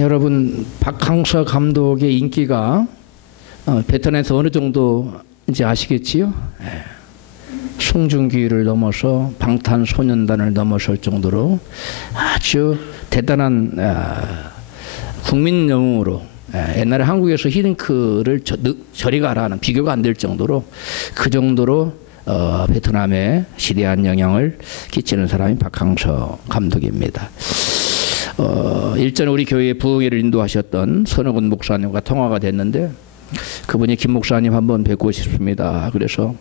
여러분, 박항서 감독의 인기가 베트남에서 어느 정도 이제 아시겠지요? 송중기를 넘어서 방탄소년단을 넘어설 정도로 아주 대단한 국민 영웅으로, 옛날에 한국에서 히딩크를 저리 가라는 비교가 안 될 정도로, 그 정도로 베트남에 시대한 영향을 끼치는 사람이 박항서 감독입니다. 일전에 우리 교회의 부흥회를 인도하셨던 선호근 목사님과 통화가 됐는데, 그분이 김 목사님 한번 뵙고 싶습니다. 그래서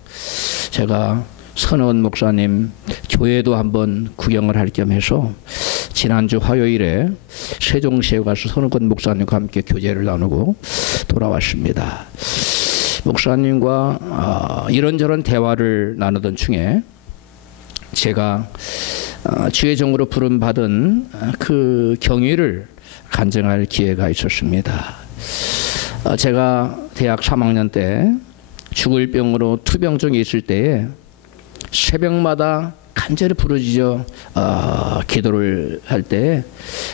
제가 선호근 목사님 교회도 한번 구경을 할 겸 해서 지난주 화요일에 세종시에 가서 선호근 목사님과 함께 교제를 나누고 돌아왔습니다. 목사님과 이런저런 대화를 나누던 중에 제가 주의 종으로 부름받은 그 경위를 간증할 기회가 있었습니다. 제가 대학 3학년 때 죽을 병으로 투병증이 있을 때에 새벽마다 간절히 부르짖어 기도를 할 때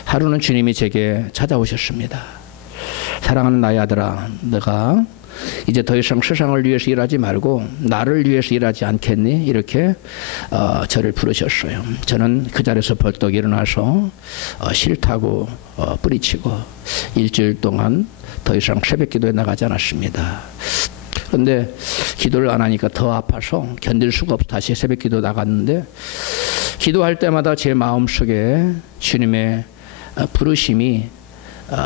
하루는 주님이 제게 찾아오셨습니다. 사랑하는 나의 아들아, 너가 이제 더 이상 세상을 위해서 일하지 말고 나를 위해서 일하지 않겠니? 이렇게 저를 부르셨어요. 저는 그 자리에서 벌떡 일어나서 싫다고 뿌리치고 일주일 동안 더 이상 새벽 기도에 나가지 않았습니다. 그런데 기도를 안 하니까 더 아파서 견딜 수가 없어 다시 새벽 기도 나갔는데, 기도할 때마다 제 마음속에 주님의 부르심이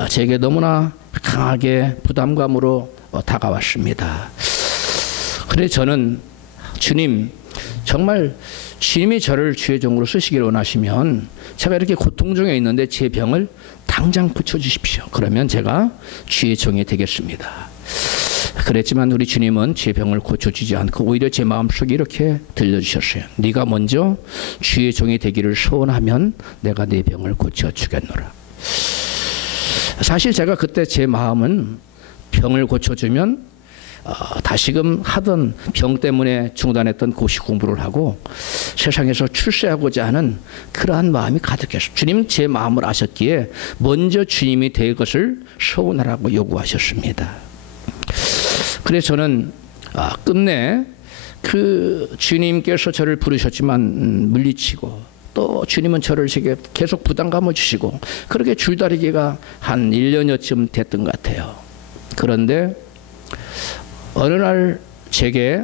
제게 너무나 강하게 부담감으로 다가왔습니다. 그래서 저는 주님, 정말 주님이 저를 주의 종으로 쓰시기를 원하시면 제가 이렇게 고통 중에 있는데 제 병을 당장 고쳐주십시오. 그러면 제가 주의 종이 되겠습니다. 그랬지만 우리 주님은 제 병을 고쳐주지 않고 오히려 제 마음속에 이렇게 들려주셨어요. 네가 먼저 주의 종이 되기를 소원하면 내가 네 병을 고쳐주겠노라. 사실 제가 그때 제 마음은 병을 고쳐주면 다시금 하던 병 때문에 중단했던 고시 공부를 하고 세상에서 출세하고자 하는 그러한 마음이 가득했어요. 주님은 제 마음을 아셨기에 먼저 주님이 될 것을 소원하라고 요구하셨습니다. 그래서 저는 끝내 그 주님께서 저를 부르셨지만 물리치고, 또 주님은 저를 제게 계속 부담감을 주시고, 그렇게 줄다리기가 한 1년여쯤 됐던 것 같아요. 그런데 어느 날 제게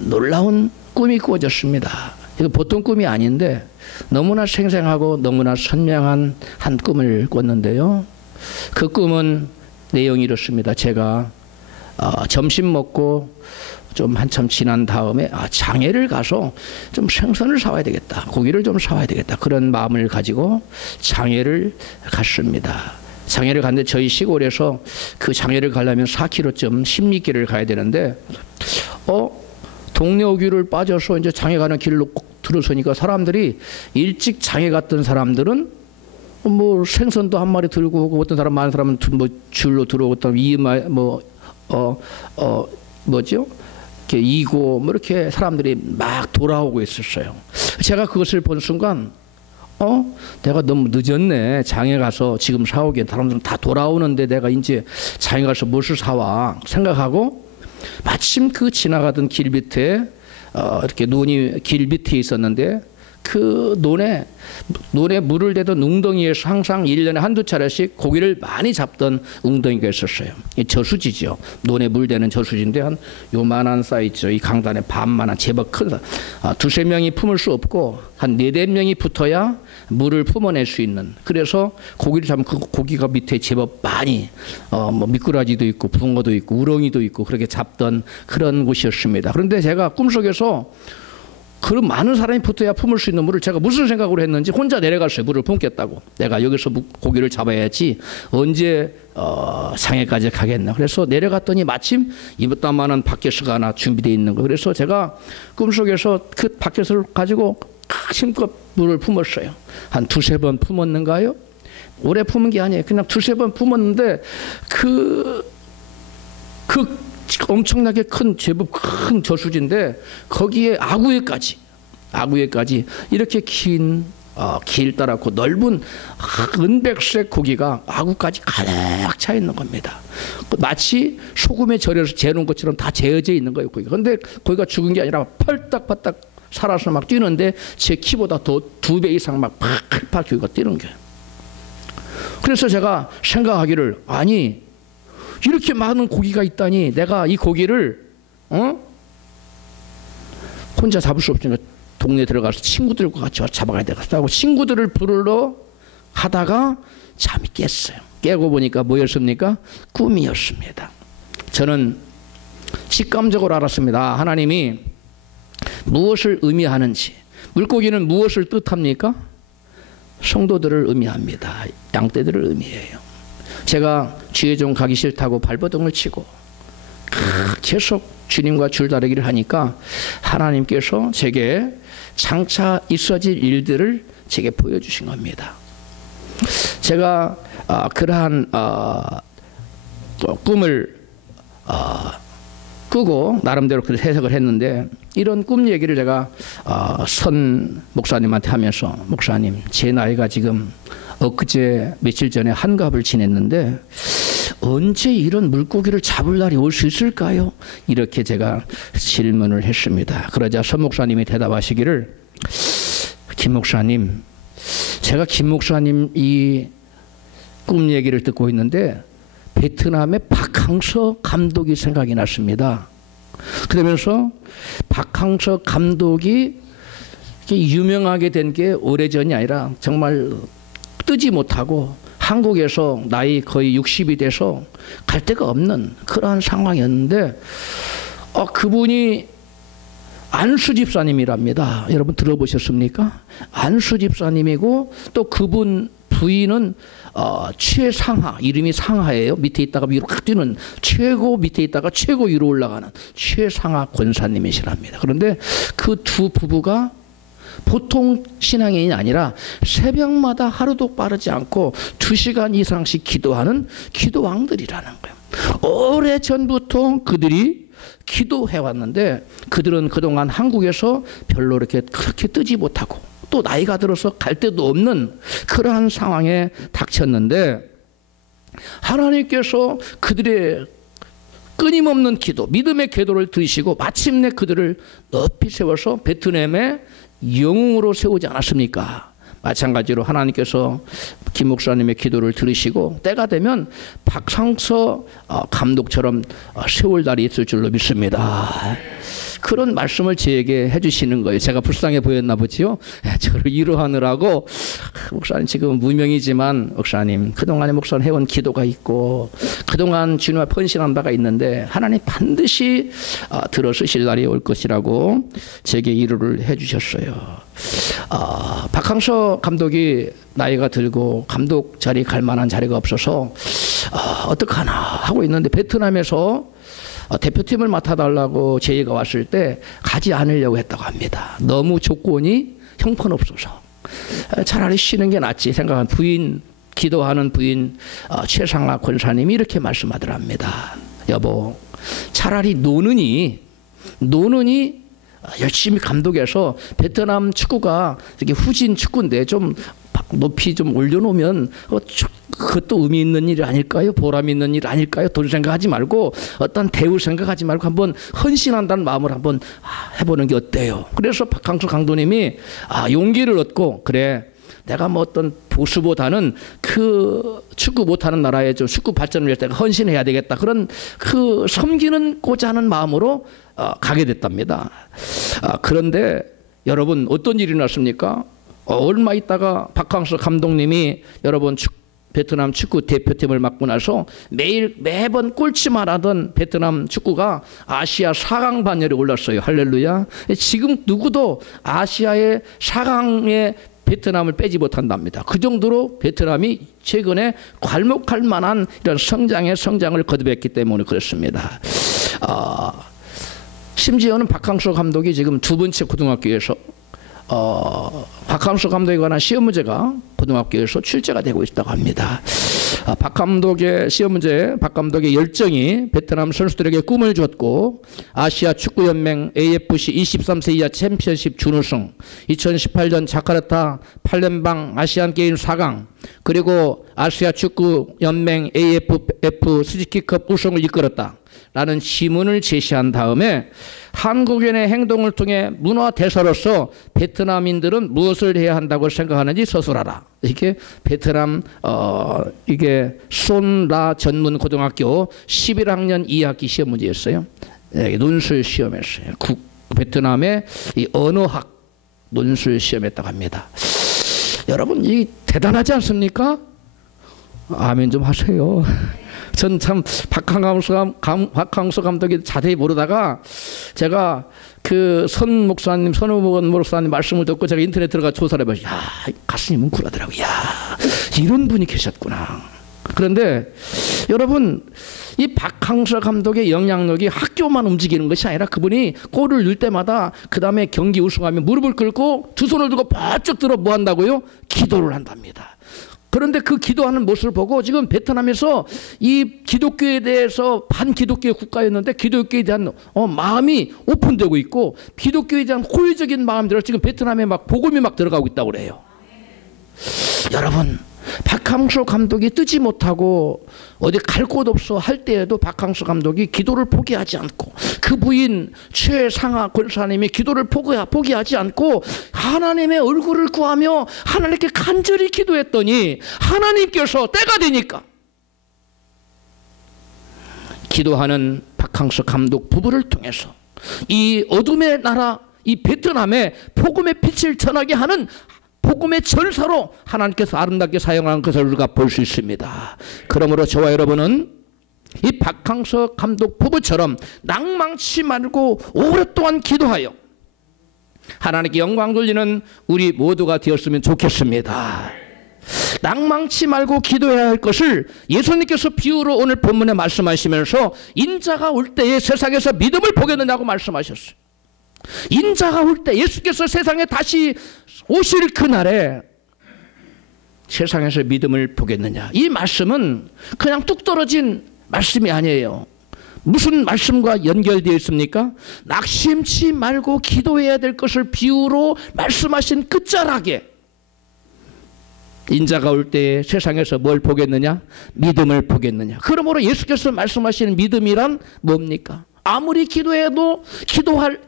놀라운 꿈이 꾸어졌습니다. 이거 보통 꿈이 아닌데 너무나 생생하고 너무나 선명한 한 꿈을 꿨는데요. 그 꿈은 내용이 이렇습니다. 제가 점심 먹고 좀 한참 지난 다음에 장애를 가서 좀 생선을 사와야 되겠다, 고기를 좀 사와야 되겠다, 그런 마음을 가지고 장애를 갔습니다. 장애를 갔는데 저희 시골에서 그 장애를 가려면 4km쯤 16길을 가야 되는데 동네 오기를 빠져서 이제 장애 가는 길로 들어서니까 사람들이, 일찍 장애 갔던 사람들은 뭐 생선도 한 마리 들고 오고, 어떤 사람, 많은 사람은 뭐 줄로 들어오고, 또 뭐죠? 이렇게 이고 뭐 이렇게 사람들이 막 돌아오고 있었어요. 제가 그것을 본 순간 내가 너무 늦었네. 장에 가서 지금 사오기엔 사람들은 다 돌아오는데 내가 이제 장에 가서 무엇을 사와 생각하고, 마침 그 지나가던 길 밑에 이렇게 논이 길 밑에 있었는데, 그 논에 물을 대던 웅덩이에서 항상 1년에 한두 차례씩 고기를 많이 잡던 웅덩이가 있었어요. 이 저수지죠. 논에 물 대는 저수지인데 한 요만한 사이즈, 이 강단에 반만한 제법 큰, 두세 명이 품을 수 없고 한 4~5명이 붙어야 물을 품어낼 수 있는, 그래서 고기를 잡으면 그 고기가 밑에 제법 많이 뭐 미꾸라지도 있고 붕어도 있고 우렁이도 있고 그렇게 잡던 그런 곳이었습니다. 그런데 제가 꿈속에서 그런 많은 사람이 붙어야 품을 수 있는 물을, 제가 무슨 생각으로 했는지 혼자 내려갔어요. 물을 품겠다고. 내가 여기서 고기를 잡아야지 언제 상해까지 가겠나. 그래서 내려갔더니 마침 이것만한 바켓스가 하나 준비되어 있는 거. 그래서 제가 꿈속에서 그 바켓을 가지고 힘껏 물을 품었어요. 한 2~3번 품었는가요? 오래 품은 게 아니에요. 그냥 2~3번 품었는데 그 엄청나게 큰, 제법 큰 저수지인데 거기에 아구에까지 이렇게 긴 길다랗고 넓은 은백색 고기가 아구까지 가득 차 있는 겁니다. 마치 소금에 절여서 재놓은 것처럼 다 재어져 있는 거예요. 고기가. 그런데 고기가 죽은 게 아니라 펄딱펄딱 살아서 막 뛰는데 제 키보다 더 2배 이상 막 팍팍 고기가 뛰는 거예요. 그래서 제가 생각하기를, 아니 이렇게 많은 고기가 있다니 내가 이 고기를 혼자 잡을 수 없으니까 동네에 들어가서 친구들과 같이 잡아가야 되겠다 하고 친구들을 부르러 하다가 잠이 깼어요. 깨고 보니까 뭐였습니까? 꿈이었습니다. 저는 직감적으로 알았습니다. 하나님이 무엇을 의미하는지. 물고기는 무엇을 뜻합니까? 성도들을 의미합니다. 양떼들을 의미해요. 제가 주의종 가기 싫다고 발버둥을 치고 계속 주님과 줄다리기를 하니까 하나님께서 제게 장차 있어질 일들을 제게 보여주신 겁니다. 제가 그러한 꿈을 꾸고 나름대로 그 해석을 했는데, 이런 꿈 얘기를 제가 선 목사님한테 하면서, 목사님 제 나이가 지금 엊그제 며칠 전에 한갑을 지냈는데 언제 이런 물고기를 잡을 날이 올 수 있을까요? 이렇게 제가 질문을 했습니다. 그러자 선 목사님이 대답하시기를, 김 목사님, 제가 김 목사님 이 꿈 얘기를 듣고 있는데 베트남의 박항서 감독이 생각이 났습니다. 그러면서 박항서 감독이 유명하게 된 게 오래전이 아니라 정말 뜨지 못하고 한국에서 나이 거의 60이 돼서 갈 데가 없는 그러한 상황이었는데 그분이 안수 집사님이랍니다. 여러분 들어보셨습니까? 안수 집사님이고 또 그분 부인은 최상하, 이름이 상하예요. 밑에 있다가 위로 확 뛰는, 최고 밑에 있다가 최고 위로 올라가는 최상하 권사님이시랍니다. 그런데 그 두 부부가 보통 신앙인이 아니라 새벽마다 하루도 빠르지 않고 2시간 이상씩 기도하는 기도왕들이라는 거예요. 오래전부터 그들이 기도해왔는데 그들은 그동안 한국에서 별로 이렇게 그렇게 뜨지 못하고 또 나이가 들어서 갈 데도 없는 그러한 상황에 닥쳤는데, 하나님께서 그들의 끊임없는 기도, 믿음의 기도를 들으시고 마침내 그들을 높이 세워서 베트남의 영웅으로 세우지 않았습니까? 마찬가지로 하나님께서 김 목사님의 기도를 들으시고 때가 되면 박상서 감독처럼 세울 날이 있을 줄로 믿습니다. 그런 말씀을 저에게 해주시는 거예요. 제가 불쌍해 보였나 보지요. 저를 위로하느라고, 목사님 지금 무명이지만 목사님 그동안에 목사님 해온 기도가 있고 그동안 주님 앞에 헌신한 바가 있는데 하나님 반드시 들어서실 날이 올 것이라고 제게 위로를 해주셨어요. 박항서 감독이 나이가 들고 감독 자리 갈 만한 자리가 없어서 어떡하나 하고 있는데 베트남에서 대표팀을 맡아달라고 제의가 왔을 때 가지 않으려고 했다고 합니다. 너무 조건이 형편없어서 차라리 쉬는 게 낫지 생각한 부인, 기도하는 부인 최상하 권사님이 이렇게 말씀하더랍니다. 여보, 차라리 노느니 열심히 감독해서 베트남 축구가 되게 후진 축구인데 좀 높이 좀 올려놓으면 그것도 의미 있는 일 아닐까요? 보람 있는 일 아닐까요? 돈 생각하지 말고 어떤 대우 생각하지 말고 한번 헌신한다는 마음을 한번 해보는 게 어때요? 그래서 박항서 감독님이 용기를 얻고, 그래 내가 뭐 어떤 보수보다는 그 축구 못하는 나라의 좀 축구 발전을 위해서 내가 헌신해야 되겠다, 그런 그 섬기는고자 하는 마음으로 가게 됐답니다. 그런데 여러분 어떤 일이 났습니까? 얼마 있다가 박항서 감독님이 여러분 베트남 축구 대표팀을 맡고 나서 매번 꼴찌만 하던 베트남 축구가 아시아 4강 반열에 올랐어요. 할렐루야. 지금 누구도 아시아의 4강에 베트남을 빼지 못한답니다. 그 정도로 베트남이 최근에 괄목할 만한 이런 성장을 거듭했기 때문에 그렇습니다. 심지어는 박항서 감독이 지금 2번째 고등학교에서 박항서 감독에 관한 시험 문제가 고등학교에서 출제가 되고 있다고 합니다. 박 감독의 시험 문제, 박 감독의 열정이 베트남 선수들에게 꿈을 줬고 아시아 축구연맹 AFC 23세 이하 챔피언십 준우승, 2018년 자카르타 팔렘방 아시안게임 4강, 그리고 아시아 축구연맹 AFF 스즈키컵 우승을 이끌었다 라는 지문을 제시한 다음에 한국인의 행동을 통해 문화 대사로서 베트남인들은 무엇을 해야 한다고 생각하는지 서술하라. 이게 베트남 이게 손라 전문 고등학교 11학년 2학기 시험 문제였어요. 논술 시험이었어요. 베트남의 이 언어학 논술 시험했다고 합니다. 여러분 이 대단하지 않습니까? 아멘 좀 하세요. 전 참 박항서 감독이 자세히 모르다가 제가 그 선우복원 목사님 말씀을 듣고 제가 인터넷 들어가 조사를 해봐요. 야, 가슴이 뭉클하더라고요. 야, 이런 분이 계셨구나. 그런데 여러분 이 박항서 감독의 영향력이 학교만 움직이는 것이 아니라 그분이 골을 넣을 때마다 그 다음에 경기 우승하면 무릎을 꿇고 두 손을 들고 바짝 들어 뭐 한다고요? 기도를 한답니다. 그런데 그 기도하는 모습을 보고 지금 베트남에서 이 기독교에 대해서 반기독교의 국가였는데 기독교에 대한 마음이 오픈되고 있고 기독교에 대한 호의적인 마음대로 지금 베트남에 막 복음이 막 들어가고 있다고 그래요. 여러분 박항서 감독이 뜨지 못하고 어디 갈 곳 없어 할 때에도 박항서 감독이 기도를 포기하지 않고 그 부인 최상아 권사님이 기도를 포기하지 않고 하나님의 얼굴을 구하며 하나님께 간절히 기도했더니 하나님께서 때가 되니까 기도하는 박항서 감독 부부를 통해서 이 어둠의 나라 이 베트남에 복음의 빛을 전하게 하는 복음의 전사로 하나님께서 아름답게 사용하는 것을 우리가 볼 수 있습니다. 그러므로 저와 여러분은 이 박항서 감독 부부처럼 낭망치 말고 오랫동안 기도하여 하나님께 영광 돌리는 우리 모두가 되었으면 좋겠습니다. 낭망치 말고 기도해야 할 것을 예수님께서 비유로 오늘 본문에 말씀하시면서 인자가 올 때에 세상에서 믿음을 보겠느냐고 말씀하셨어요. 인자가 올 때 예수께서 세상에 다시 오실 그날에 세상에서 믿음을 보겠느냐. 이 말씀은 그냥 뚝 떨어진 말씀이 아니에요. 무슨 말씀과 연결되어 있습니까? 낙심치 말고 기도해야 될 것을 비유로 말씀하신 끝자락에 인자가 올 때에 세상에서 뭘 보겠느냐? 믿음을 보겠느냐. 그러므로 예수께서 말씀하시는 믿음이란 뭡니까? 아무리 기도해도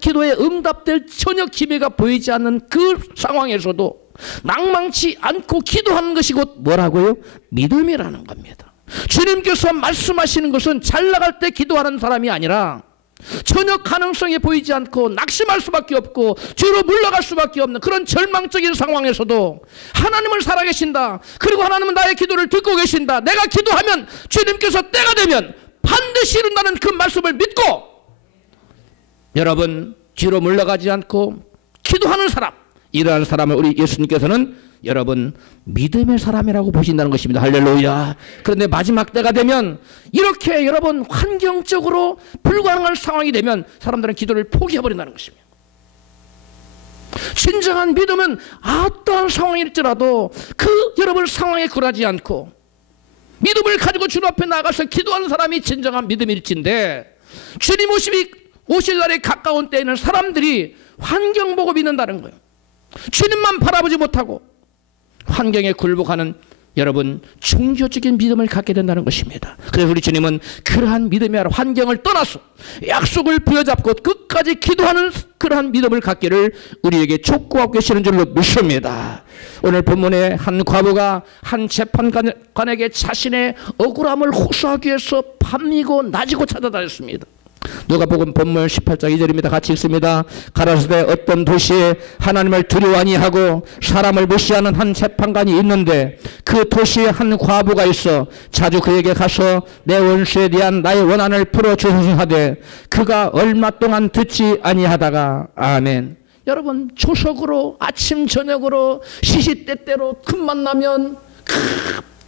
기도에 응답될 전혀 기회가 보이지 않는 그 상황에서도 낭망치 않고 기도하는 것이 곧 뭐라고요? 믿음이라는 겁니다. 주님께서 말씀하시는 것은 잘 나갈 때 기도하는 사람이 아니라 전혀 가능성이 보이지 않고 낙심할 수밖에 없고 뒤로 물러갈 수밖에 없는 그런 절망적인 상황에서도 하나님을 살아계신다. 그리고 하나님은 나의 기도를 듣고 계신다. 내가 기도하면 주님께서 때가 되면 반드시 이룬다는 그 말씀을 믿고 여러분 뒤로 물러가지 않고 기도하는 사람, 이러한 사람을 우리 예수님께서는 여러분 믿음의 사람이라고 보신다는 것입니다. 할렐루야. 그런데 마지막 때가 되면 이렇게 여러분 환경적으로 불가능한 상황이 되면 사람들은 기도를 포기해버린다는 것입니다. 진정한 믿음은 어떠한 상황일지라도 그 여러분 상황에 굴하지 않고 믿음을 가지고 주님 앞에 나가서 기도하는 사람이 진정한 믿음일진데 주님 오실 날이 가까운 때에는 사람들이 환경 보고 믿는다는 거예요. 주님만 바라보지 못하고 환경에 굴복하는 여러분 종교적인 믿음을 갖게 된다는 것입니다. 그래서 우리 주님은 그러한 믿음이 아니라 환경을 떠나서 약속을 부여잡고 끝까지 기도하는 그러한 믿음을 갖기를 우리에게 촉구하고 계시는 줄로 믿습니다. 오늘 본문에 한 과부가 한 재판관에게 자신의 억울함을 호소하기 위해서 밤이고 낮이고 찾아다녔습니다. 누가복음 본문 18장 2절입니다. 같이 읽습니다. 가라사대 어떤 도시에 하나님을 두려워 아니하고 사람을 무시하는 한 재판관이 있는데 그 도시에 한 과부가 있어 자주 그에게 가서 내 원수에 대한 나의 원한을 풀어주소서 하되 그가 얼마 동안 듣지 아니하다가 아멘. 여러분 조석으로 아침 저녁으로 시시때때로 틈만 나면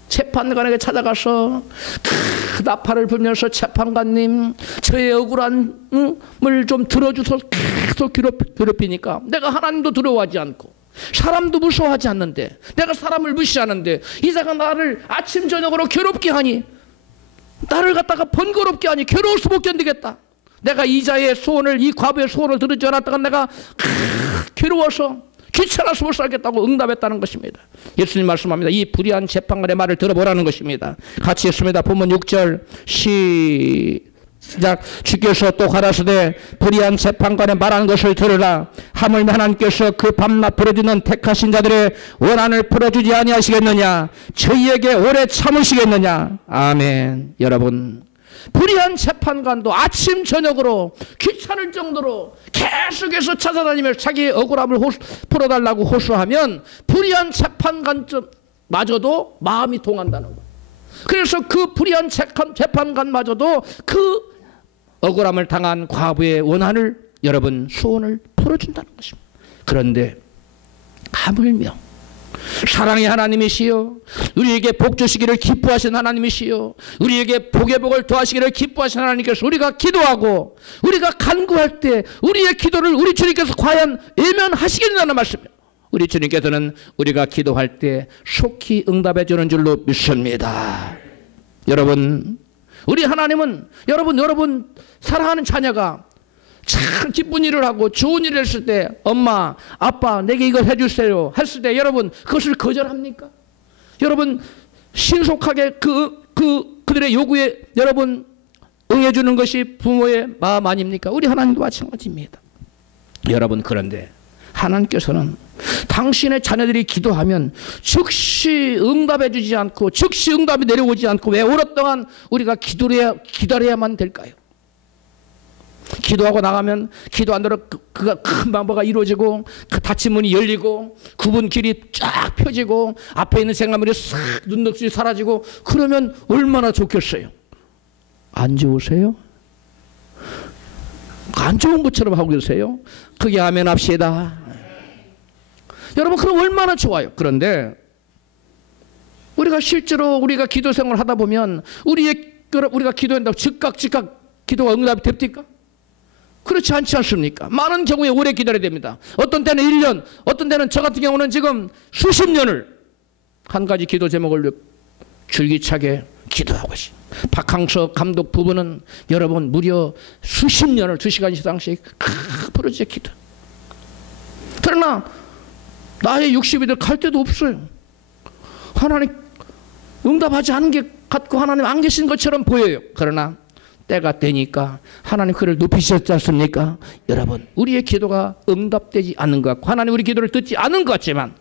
재판관에게 찾아가서 나팔을 불면서 재판관님 저의 억울함을 좀 들어주셔서 계속 괴롭히니까 내가 하나님도 두려워하지 않고 사람도 무서워하지 않는데, 내가 사람을 무시하는데 이자가 나를 아침 저녁으로 괴롭게 하니, 나를 갖다가 번거롭게 하니 괴로워서 못 견디겠다. 내가 이자의 소원을, 이 과부의 소원을 들으지 않았다가 내가 괴로워서 귀찮아서 못 살겠다고 응답했다는 것입니다. 예수님 말씀합니다. 이 불의한 재판관의 말을 들어보라는 것입니다. 같이 했습니다. 본문 6절 시작. 주께서 또 가라사대 불의한 재판관의 말하는 것을 들으라. 하물며 하나님께서 그 밤낮 부르짖는 택하신 자들의 원한을 풀어주지 아니하시겠느냐. 저희에게 오래 참으시겠느냐. 아멘. 여러분, 불의한 재판관도 아침 저녁으로 귀찮을 정도로 계속해서 찾아다니며 자기의 억울함을 풀어달라고 호소하면 불의한 재판관마저도 마음이 동한다는 거예요. 그래서 그 불의한 재판관마저도 그 억울함을 당한 과부의 원한을, 여러분, 소원을 풀어준다는 것입니다. 그런데 하물며 사랑의 하나님이시여, 우리에게 복 주시기를 기뻐하신 하나님이시여, 우리에게 복의 복을 더하시기를 기뻐하신 하나님께서 우리가 기도하고 우리가 간구할 때 우리의 기도를 우리 주님께서 과연 외면하시겠느냐는 말씀이에요. 우리 주님께서는 우리가 기도할 때 속히 응답해 주는 줄로 믿습니다. 여러분, 우리 하나님은 여러분 사랑하는 자녀가 참 기쁜 일을 하고 좋은 일을 했을 때, 엄마, 아빠, 내게 이걸 해주세요 했을 때 여러분 그것을 거절합니까? 여러분 신속하게 그들의 요구에 여러분 응해주는 것이 부모의 마음 아닙니까? 우리 하나님도 마찬가지입니다. 여러분, 그런데 하나님께서는 당신의 자녀들이 기도하면 즉시 응답해 주지 않고 즉시 응답이 내려오지 않고 왜 오랫동안 우리가 기다려야만 될까요? 기도하고 나가면 기도 안 들어 그가 금방 뭐가 이루어지고 그 닫힌 문이 열리고 굽은 길이 쫙 펴지고 앞에 있는 생각물이 싹 눈덕이 사라지고, 그러면 얼마나 좋겠어요? 안 좋으세요? 안 좋은 것처럼 하고 계세요? 그게 아멘 합시다. 여러분, 그럼 얼마나 좋아요. 그런데 우리가 실제로 우리가 기도 생활을 하다 보면 우리가 기도한다고 즉각 기도가 응답이 됩니까? 그렇지 않지 않습니까? 많은 경우에 오래 기다려야 됩니다. 어떤 때는 1년, 어떤 때는 저 같은 경우는 지금 수십 년을 한 가지 기도 제목을 줄기차게 기도하고 있어요. 박항서 감독 부부는 여러분 무려 수십 년을 2시간 이상씩 부르짖어 기도. 그러나 나의 60이 갈 데도 없어요. 하나님 응답하지 않은 게 같고 하나님 안 계신 것처럼 보여요. 그러나 때가 되니까 하나님 그를 높이셨지 않습니까? 여러분, 우리의 기도가 응답되지 않는 것 같고 하나님 우리 기도를 듣지 않은 것 같지만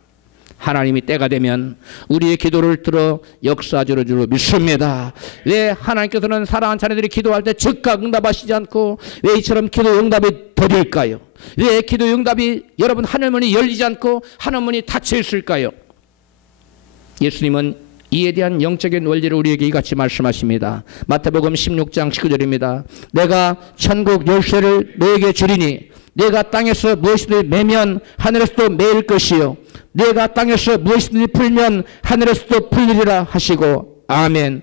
하나님이 때가 되면 우리의 기도를 들어 역사하실 줄로 믿습니다. 왜 하나님께서는 사랑하는 자녀들이 기도할 때 즉각 응답하시지 않고 왜 이처럼 기도 응답이 더딜까요? 왜 기도 응답이 여러분 하늘문이 열리지 않고 하늘문이 닫혀 있을까요? 예수님은 이에 대한 영적인 원리를 우리에게 이같이 말씀하십니다. 마태복음 16장 19절입니다. 내가 천국 열쇠를 너에게 주리니 내가 땅에서 무엇이든지 매면 하늘에서도 매일 것이요 내가 땅에서 무엇이든지 풀면 하늘에서도 풀리리라 하시고, 아멘.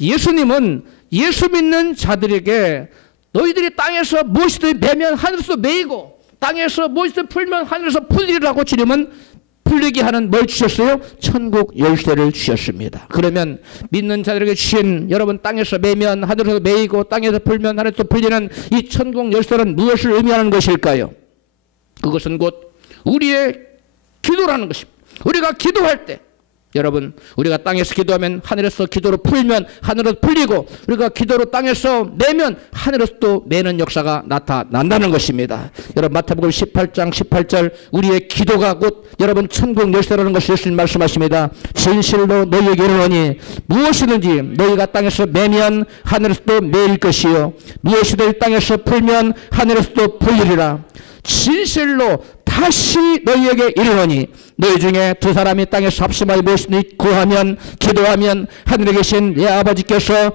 예수님은 예수 믿는 자들에게 너희들이 땅에서 무엇이든지 매면 하늘에서 매이고 땅에서 무엇이든지 풀면 하늘에서 풀리리라고 주님은 풀리게 하는 뭘 주셨어요? 천국 열쇠를 주셨습니다. 그러면 믿는 자들에게 주신 여러분 땅에서 매면 하늘에서 매이고 땅에서 풀면 하늘에서 풀리는 이 천국 열쇠는 무엇을 의미하는 것일까요? 그것은 곧 우리의 기도라는 것입니다. 우리가 기도할 때 여러분, 우리가 땅에서 기도하면 하늘에서 기도로 풀면 하늘에서 풀리고 우리가 기도로 땅에서 매면 하늘에서 또 매는 역사가 나타난다는 것입니다. 여러분, 마태복음 18장 18절 우리의 기도가 곧 여러분 천국 열쇠라는 것을 예수님 말씀하십니다. 진실로 너희에게 이르노니 무엇이든지 너희가 땅에서 매면 하늘에서 또 매일 것이요 무엇이든지 땅에서 풀면 하늘에서 또 풀리리라. 진실로 다시 너희에게 이르노니 너희 중에 두 사람이 땅에서 합심하여 무엇이든지 구하면 기도하면 하늘에 계신 내 아버지께서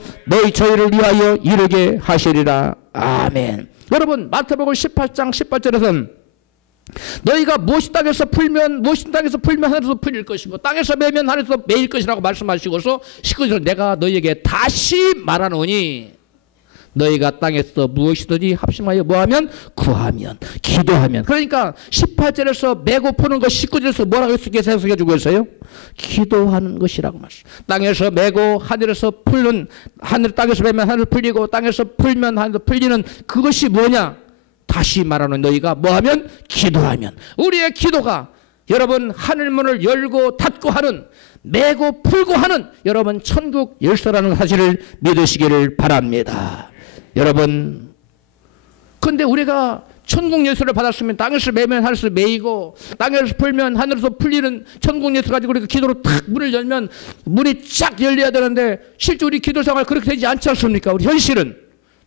저희를 위하여 이루게 하시리라. 아멘. 여러분, 마태복음 18장 18절에서는 너희가 무엇이 땅에서 풀면 하늘에서 풀릴 것이고 땅에서 매면 하늘에서 매일 것이라고 말씀하시고서 19절 내가 너희에게 다시 말하노니 너희가 땅에서 무엇이든지 합심하여 뭐하면? 구하면, 기도하면. 그러니까 18절에서 메고 푸는 것 19절에서 뭐라고 해석해 주고 있어요? 기도하는 것이라고 말씀. 땅에서 메고 하늘에서 풀는, 땅에서 메면 하늘 풀리고 땅에서 풀면 하늘 풀리는 그것이 뭐냐? 다시 말하는 너희가 뭐하면? 기도하면. 우리의 기도가 여러분 하늘문을 열고 닫고 하는, 메고 풀고 하는 여러분 천국 열쇠라는 사실을 믿으시기를 바랍니다. 여러분, 근데 우리가 천국 열쇠를 받았으면 땅에서 매면 하늘에서 매이고 땅에서 풀면 하늘에서 풀리는 천국 열쇠 가지고 우리가 기도로 탁 문을 열면 문이 쫙 열려야 되는데 실제 우리 기도 생활 그렇게 되지 않지 않습니까? 우리 현실은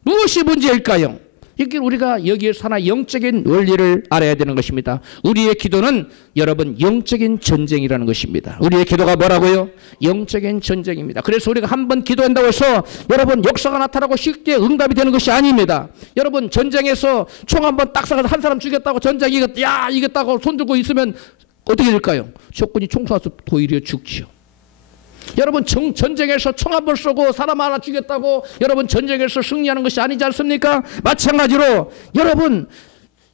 무엇이 문제일까요? 이게 우리가 여기에 사나 영적인 원리를 알아야 되는 것입니다. 우리의 기도는 여러분 영적인 전쟁이라는 것입니다. 우리의 기도가 뭐라고요? 영적인 전쟁입니다. 그래서 우리가 한번 기도한다고 해서 여러분 역사가 나타나고 쉽게 응답이 되는 것이 아닙니다. 여러분 전쟁에서 총 한번 딱 쏴서 한 사람 죽였다고 전쟁 이겼다고 손 들고 있으면 어떻게 될까요? 적군이 총 쏴서 도리어 죽지요. 여러분 전쟁에서 총 한 번 쏘고 사람 하나 죽였다고 여러분 전쟁에서 승리하는 것이 아니지 않습니까? 마찬가지로 여러분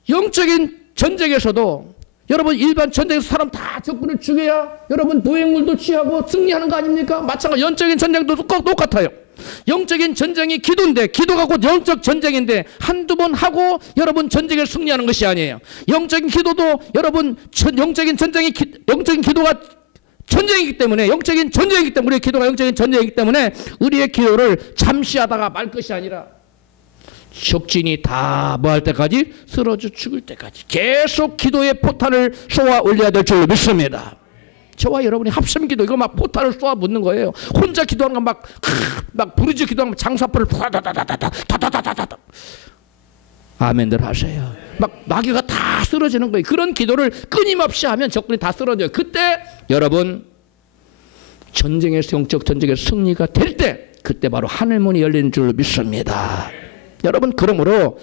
영적인 전쟁에서도 여러분 일반 전쟁에서 사람 다 적군을 죽여야 여러분 노획물도 취하고 승리하는 거 아닙니까? 마찬가지로 영적인 전쟁도 똑같아요. 영적인 전쟁이 기도인데, 기도가 곧 영적 전쟁인데 한두 번 하고 여러분 전쟁에 승리하는 것이 아니에요. 영적인 기도도 여러분 영적인 기도가 전쟁이기 때문에, 영적인 전쟁이기 때문에, 우리의 기도가 영적인 전쟁이기 때문에 우리의 기도를 잠시 하다가 말 것이 아니라 적진이 다 뭐 할 때까지, 쓰러져 죽을 때까지 계속 기도의 포탄을 쏘아 올려야 될 줄로 믿습니다. 저와 여러분이 합심 기도, 이거 막 포탄을 쏘아 묻는 거예요. 혼자 기도하는 건 막 부르짖어 기도하는 장사포를 다다다다다다다다다다 아멘들 하세요. 막 마귀가 다 쓰러지는 거예요. 그런 기도를 끊임없이 하면 적군이 다 쓰러져요. 그때 여러분 전쟁에서, 영적 전쟁에서 승리가 될 때, 그때 바로 하늘문이 열리는 줄 믿습니다. 여러분, 그러므로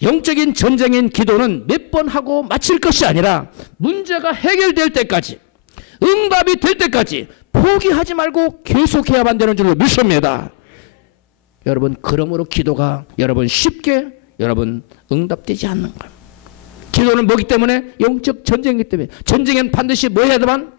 영적인 전쟁인 기도는 몇 번 하고 마칠 것이 아니라 문제가 해결될 때까지, 응답이 될 때까지 포기하지 말고 계속해야만 되는 줄로 믿습니다. 여러분, 그러므로 기도가 여러분 쉽게 여러분 응답되지 않는 거예요. 기도는 뭐기 때문에? 영적 전쟁이기 때문에. 전쟁엔 반드시 뭐 해야 되만?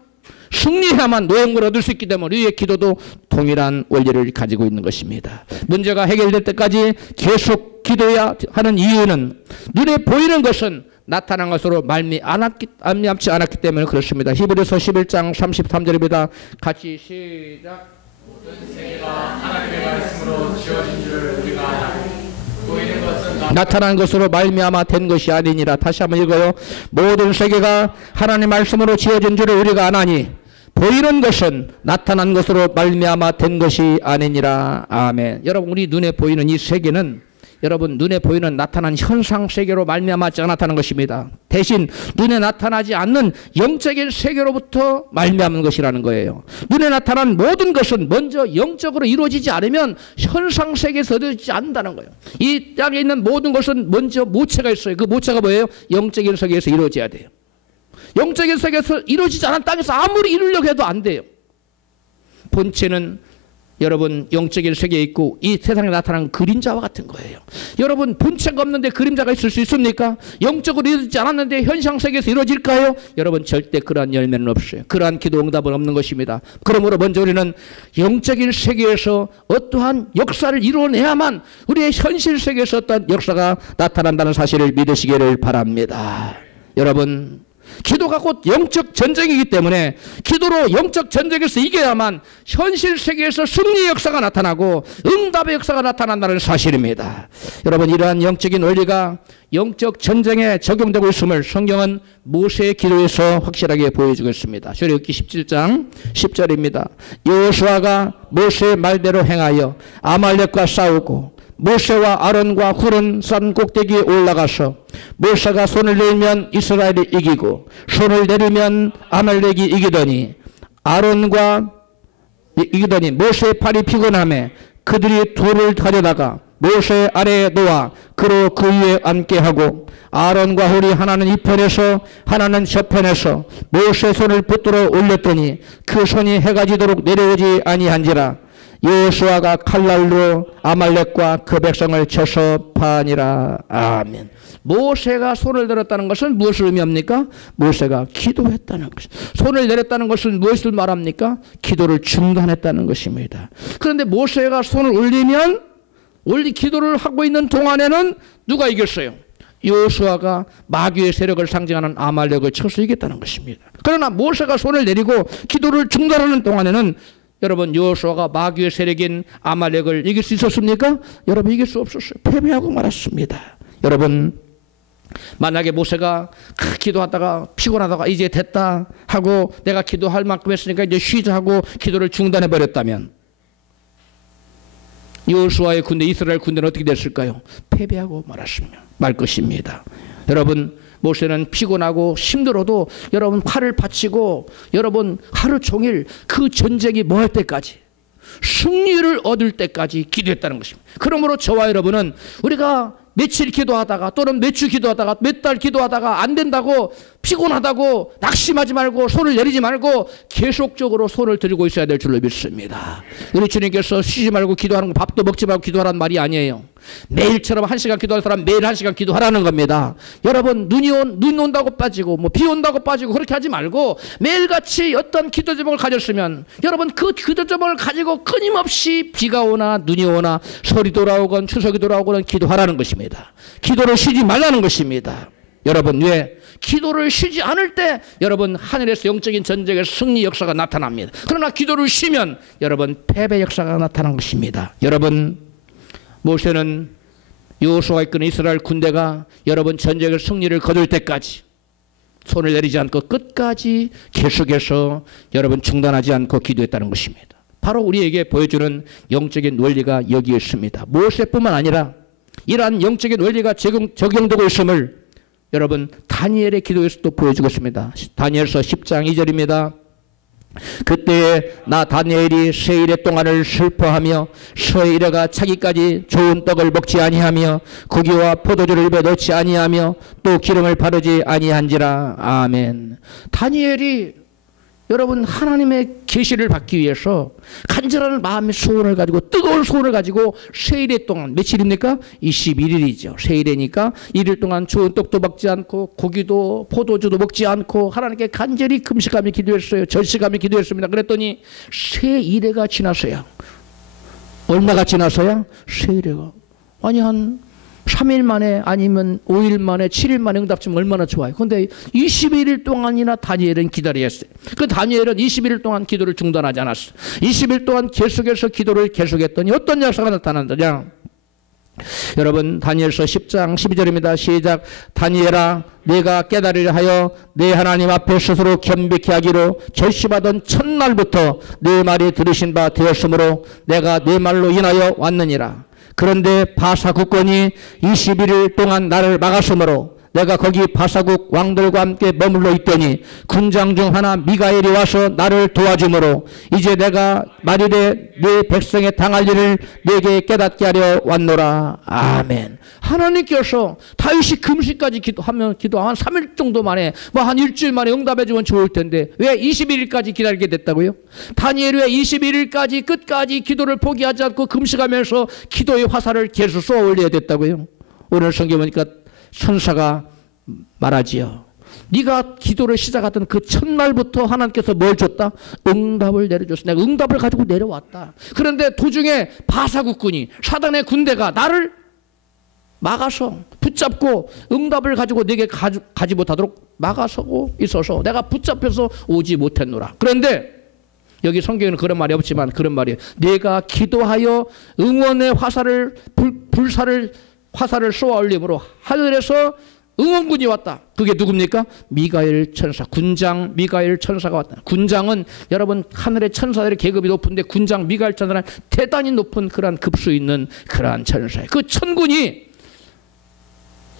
승리해야만 노획물을 얻을 수 있기 때문에 우리의 기도도 동일한 원리를 가지고 있는 것입니다. 문제가 해결될 때까지 계속 기도해야 하는 이유는 눈에 보이는 것은 나타난 것으로 말미암지 않았기 때문에 그렇습니다. 히브리서 11장 33절입니다. 같이 시작. 모든 세계가 하나님의 말씀으로 지어진 줄 우리가 아나니 보이는 것은 나타난 것으로 말미암아 된 것이 아니니라. 다시 한번 읽어요. 모든 세계가 하나님의 말씀으로 지어진 줄을 우리가 아나니 보이는 것은 나타난 것으로 말미암아 된 것이 아니니라. 아멘. 여러분, 우리 눈에 보이는 이 세계는 여러분 눈에 보이는 나타난 현상 세계로 말미암지 않았다는 것입니다. 대신 눈에 나타나지 않는 영적인 세계로부터 말미암는 것이라는 거예요. 눈에 나타난 모든 것은 먼저 영적으로 이루어지지 않으면 현상 세계에서 이루어지지 않는다는 거예요. 이 땅에 있는 모든 것은 먼저 모체가 있어요. 그 모체가 뭐예요? 영적인 세계에서 이루어져야 돼요. 영적인 세계에서 이루어지지 않은 땅에서 아무리 이루려고 해도 안 돼요. 본체는 여러분 영적인 세계에 있고 이 세상에 나타난 그림자와 같은 거예요. 여러분, 본체가 없는데 그림자가 있을 수 있습니까? 영적으로 이루어지지 않았는데 현상 세계에서 이루어질까요? 여러분, 절대 그러한 열매는 없어요. 그러한 기도 응답은 없는 것입니다. 그러므로 먼저 우리는 영적인 세계에서 어떠한 역사를 이루어내야만 우리의 현실 세계에서 어떠한 역사가 나타난다는 사실을 믿으시기를 바랍니다. 여러분, 기도가 곧 영적 전쟁이기 때문에 기도로 영적 전쟁에서 이겨야만 현실 세계에서 승리의 역사가 나타나고 응답의 역사가 나타난다는 사실입니다. 여러분, 이러한 영적인 원리가 영적 전쟁에 적용되고 있음을 성경은 모세의 기도에서 확실하게 보여주고 있습니다. 출애굽기 17장 10절입니다. 여호수아가 모세의 말대로 행하여 아말렉과 싸우고 모세와 아론과 훌은 산 꼭대기에 올라가서 모세가 손을 내밀면 이스라엘이 이기고 손을 내리면 아말렉이 이기더니 모세의 팔이 피곤하며 그들이 돌을 가져다가 모세 아래에 놓아 그로 그 위에 앉게 하고 아론과 훌이 하나는 이 편에서 하나는 저 편에서 모세 손을 붙들어 올렸더니 그 손이 해가 지도록 내려오지 아니한지라. 여호수아가 칼날로 아말렉과 그 백성을 쳐서 파니라. 아멘. 모세가 손을 들었다는 것은 무엇을 의미합니까? 모세가 기도했다는 것. 손을 내렸다는 것은 무엇을 말합니까? 기도를 중단했다는 것입니다. 그런데 모세가 손을 올리면 기도를 하고 있는 동안에는 누가 이겼어요? 여호수아가 마귀의 세력을 상징하는 아말렉을 쳐서 이겼다는 것입니다. 그러나 모세가 손을 내리고 기도를 중단하는 동안에는 여러분 여호수아가 마귀의 세력인 아말렉을 이길 수 있었습니까? 여러분 이길 수 없었어요. 패배하고 말았습니다. 여러분 만약에 모세가 기도하다가 피곤하다가 이제 됐다 하고 내가 기도할 만큼 했으니까 이제 쉬자 하고 기도를 중단해 버렸다면 여호수아의 군대, 이스라엘 군대는 어떻게 됐을까요? 패배하고 말 것입니다. 여러분 모세는 피곤하고 힘들어도 여러분 팔을 받치고 여러분 하루 종일 그 전쟁이 뭐 할 때까지 승리를 얻을 때까지 기도했다는 것입니다. 그러므로 저와 여러분은 우리가 며칠 기도하다가 또는 몇 주 기도하다가 몇 달 기도하다가 안 된다고 피곤하다고 낙심하지 말고 손을 내리지 말고 계속적으로 손을 들고 있어야 될 줄로 믿습니다. 우리 주님께서 쉬지 말고 기도하는 거 밥도 먹지 말고 기도하라는 말이 아니에요. 매일처럼 1시간 기도할 사람 매일 1시간 기도하라는 겁니다. 여러분 눈 온다고 빠지고 비 온다고 빠지고 그렇게 하지 말고 매일같이 어떤 기도 제목을 가졌으면 여러분 그 기도 제목을 가지고 끊임없이 비가 오나 눈이 오나 설이 돌아오건 추석이 돌아오건 기도하라는 것입니다. 기도를 쉬지 말라는 것입니다. 여러분 왜? 기도를 쉬지 않을 때 여러분 하늘에서 영적인 전쟁의 승리 역사가 나타납니다. 그러나 기도를 쉬면 여러분 패배 역사가 나타난 것입니다. 여러분 모세는 여호수아가 이끄는 이스라엘 군대가 여러분 전쟁의 승리를 거둘 때까지 손을 내리지 않고 끝까지 계속해서 여러분 중단하지 않고 기도했다는 것입니다. 바로 우리에게 보여주는 영적인 원리가 여기에 있습니다. 모세뿐만 아니라 이러한 영적인 원리가 적용되고 있음을 여러분 다니엘의 기도에서도 보여주고 있습니다. 다니엘서 10장 2절입니다. 그때에 나 다니엘이 세 일의 동안을 슬퍼하며 서에 이래가 차기까지 좋은 떡을 먹지 아니하며 고기와 포도주를 입에 넣지 아니하며 또 기름을 바르지 아니한지라. 아멘. 다니엘이 여러분 하나님의 계시를 받기 위해서 간절한 마음의 소원을 가지고 뜨거운 소원을 가지고 세 일 동안 며칠입니까? 21일이죠. 세 일이니까 1일 동안 좋은 떡도 먹지 않고 고기도 포도주도 먹지 않고 하나님께 간절히 금식하며 기도했어요. 절식하며 기도했습니다. 그랬더니 세 일회가 지났어요. 얼마가 지났어요? 세 일회가. 아니 한 3일 만에 아니면 5일 만에 7일 만에 응답주면 얼마나 좋아요. 그런데 21일 동안이나 다니엘은 기다려야 했어요. 그 다니엘은 21일 동안 기도를 중단하지 않았어요. 20일 동안 계속해서 기도를 계속했더니 어떤 역사가 나타난다냐. 여러분 다니엘서 10장 12절입니다. 시작. 다니엘아 내가 깨달으려 하여 내 하나님 앞에 스스로 겸비케 하기로 결심하던 첫날부터 내 말이 들으신 바 되었으므로 내가 내 말로 인하여 왔느니라. 그런데 바사 국권이 21일 동안 나를 막았으므로 내가 거기 바사국 왕들과 함께 머물러 있더니 군장 중 하나 미가엘이 와서 나를 도와주므로 이제 내가 말일에 네 백성에 당할 일을 네게 깨닫게 하려 왔노라. 아멘. 하나님께서 다윗이 금식까지 기도하면 한 3일 정도 만에 한 일주일 만에 응답해 주면 좋을 텐데 왜 21일까지 기다리게 됐다고요? 다니엘이 왜 21일까지 끝까지 기도를 포기하지 않고 금식하면서 기도의 화살을 계속 쏘아 올려야 됐다고요? 오늘 성경 보니까 천사가 말하지요. 네가 기도를 시작하던 그 첫날부터 하나님께서 뭘 줬다? 응답을 내려줬어. 내가 응답을 가지고 내려왔다. 그런데 도중에 바사국군이 사단의 군대가 나를 막아서 붙잡고 응답을 가지고 내게 가지 못하도록 막아서고 있어서 내가 붙잡혀서 오지 못했노라. 그런데 여기 성경에는 그런 말이 없지만 그런 말이에요. 내가 기도하여 응원의 화살을 화살을 쏘아 올림으로 하늘에서 응원군이 왔다. 그게 누굽니까? 미가엘 천사, 군장 미가엘 천사가 왔다. 군장은 여러분 하늘의 천사들의 계급이 높은데 군장 미가엘 천사는 대단히 높은 그러한 급수 있는 그러한 천사예요. 그 천군이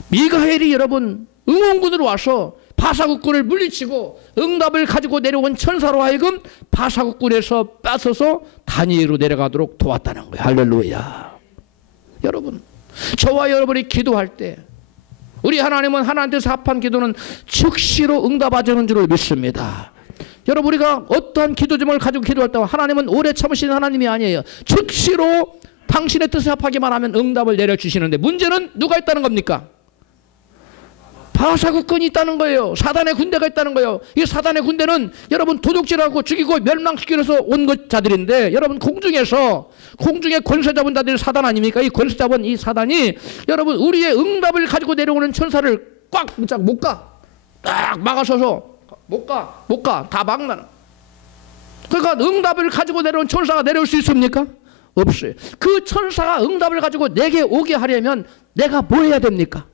미가엘이 여러분 응원군으로 와서 바사국군을 물리치고 응답을 가지고 내려온 천사로 하여금 바사국군에서 뺏어서 다니엘로 내려가도록 도왔다는 거예요. 할렐루야. 여러분 저와 여러분이 기도할 때 우리 하나님은 하나님께서 합한 기도는 즉시로 응답하시는 줄을 믿습니다. 여러분 우리가 어떠한 기도 제목을 가지고 기도할 때 하나님은 오래 참으시는 하나님이 아니에요. 즉시로 당신의 뜻에 합하기만 하면 응답을 내려주시는데 문제는 누가 있다는 겁니까? 바사국군이 있다는 거예요. 사단의 군대가 있다는 거예요. 이 사단의 군대는 여러분 도둑질하고 죽이고 멸망시키기 위해서 온 자들인데 여러분 공중에 권세 잡은 자들이 사단 아닙니까? 이 권세 잡은 이 사단이 여러분 우리의 응답을 가지고 내려오는 천사를 꽉 못 가. 딱 막아서서 못 가. 다 막나는. 그러니까 응답을 가지고 내려온 천사가 내려올 수 있습니까? 없어요. 그 천사가 응답을 가지고 내게 오게 하려면 내가 뭐 해야 됩니까?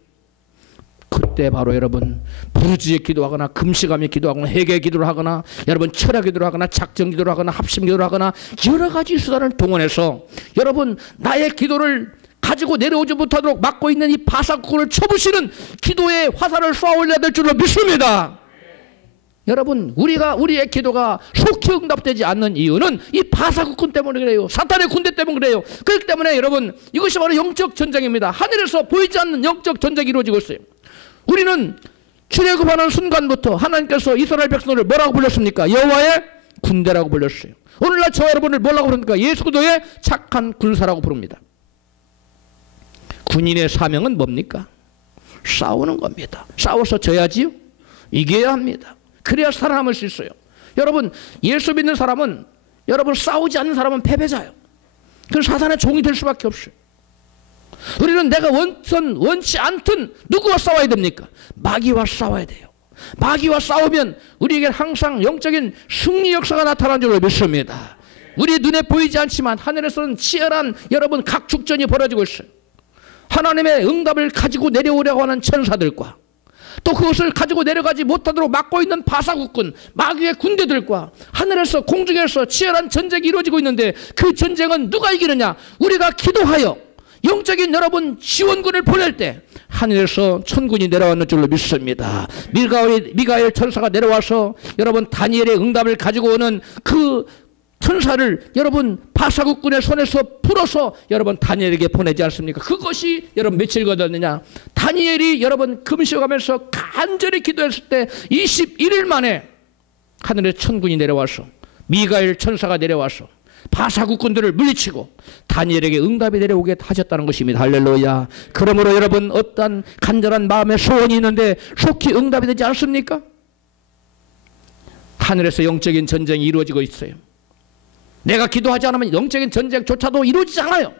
그때 바로 여러분 부르짖어 기도하거나 금식하며 기도하거나 회개 기도를 하거나 여러분 철학 기도를 하거나 작정 기도를 하거나 합심 기도를 하거나 여러 가지 수단을 동원해서 여러분 나의 기도를 가지고 내려오지 못하도록 막고 있는 이 바사국군을 쳐부시는 기도의 화살을 쏘아 올려야 될 줄로 믿습니다. 여러분 우리의 기도가 속히 응답되지 않는 이유는 이 바사국군 때문에 그래요. 사탄의 군대 때문에 그래요. 그렇기 때문에 여러분 이것이 바로 영적 전쟁입니다. 하늘에서 보이지 않는 영적 전쟁이 이루어지고 있어요. 우리는 출애굽하는 순간부터 하나님께서 이스라엘 백성을 뭐라고 불렀습니까? 여호와의 군대라고 불렀어요. 오늘날 저와 여러분을 뭐라고 부릅니까? 예수 그리스도의 착한 군사라고 부릅니다. 군인의 사명은 뭡니까? 싸우는 겁니다. 싸워서 져야지요? 이겨야 합니다. 그래야 살아남을 수 있어요. 여러분 예수 믿는 사람은 여러분 싸우지 않는 사람은 패배자예요. 그래서 사단의 종이 될 수밖에 없어요. 우리는 내가 원치 않든 누구와 싸워야 됩니까? 마귀와 싸워야 돼요. 마귀와 싸우면 우리에게 항상 영적인 승리 역사가 나타나는 줄로 믿습니다. 우리 눈에 보이지 않지만 하늘에서는 치열한 여러분 각축전이 벌어지고 있어요. 하나님의 응답을 가지고 내려오려고 하는 천사들과 또 그것을 가지고 내려가지 못하도록 막고 있는 바사국군 마귀의 군대들과 하늘에서 공중에서 치열한 전쟁이 이루어지고 있는데 그 전쟁은 누가 이기느냐? 우리가 기도하여 영적인 여러분 지원군을 보낼 때 하늘에서 천군이 내려왔는 줄로 믿습니다. 미가엘 천사가 내려와서 여러분 다니엘의 응답을 가지고 오는 그 천사를 여러분 바사국군의 손에서 풀어서 여러분 다니엘에게 보내지 않습니까? 그것이 여러분 며칠 거뒀느냐? 다니엘이 여러분 금식하면서 간절히 기도했을 때 21일 만에 하늘에 천군이 내려와서 미가엘 천사가 내려와서 바사국군들을 물리치고 다니엘에게 응답이 내려오게 하셨다는 것입니다. 할렐루야. 그러므로 여러분 어떤 간절한 마음의 소원이 있는데 속히 응답이 되지 않습니까? 하늘에서 영적인 전쟁이 이루어지고 있어요. 내가 기도하지 않으면 영적인 전쟁조차도 이루어지지 않아요.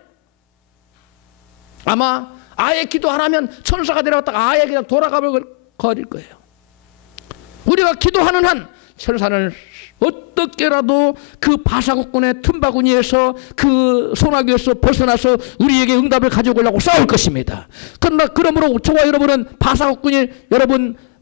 아마 아예 기도 안 하면 천사가 내려왔다가 아예 그냥 돌아가 버릴 거예요. 우리가 기도하는 한 천사는 어떻게라도 그 바사국군의 틈바구니에서 그 소나기에서 벗어나서 우리에게 응답을 가져오려고 싸울 것입니다. 그러므로 저와 여러분은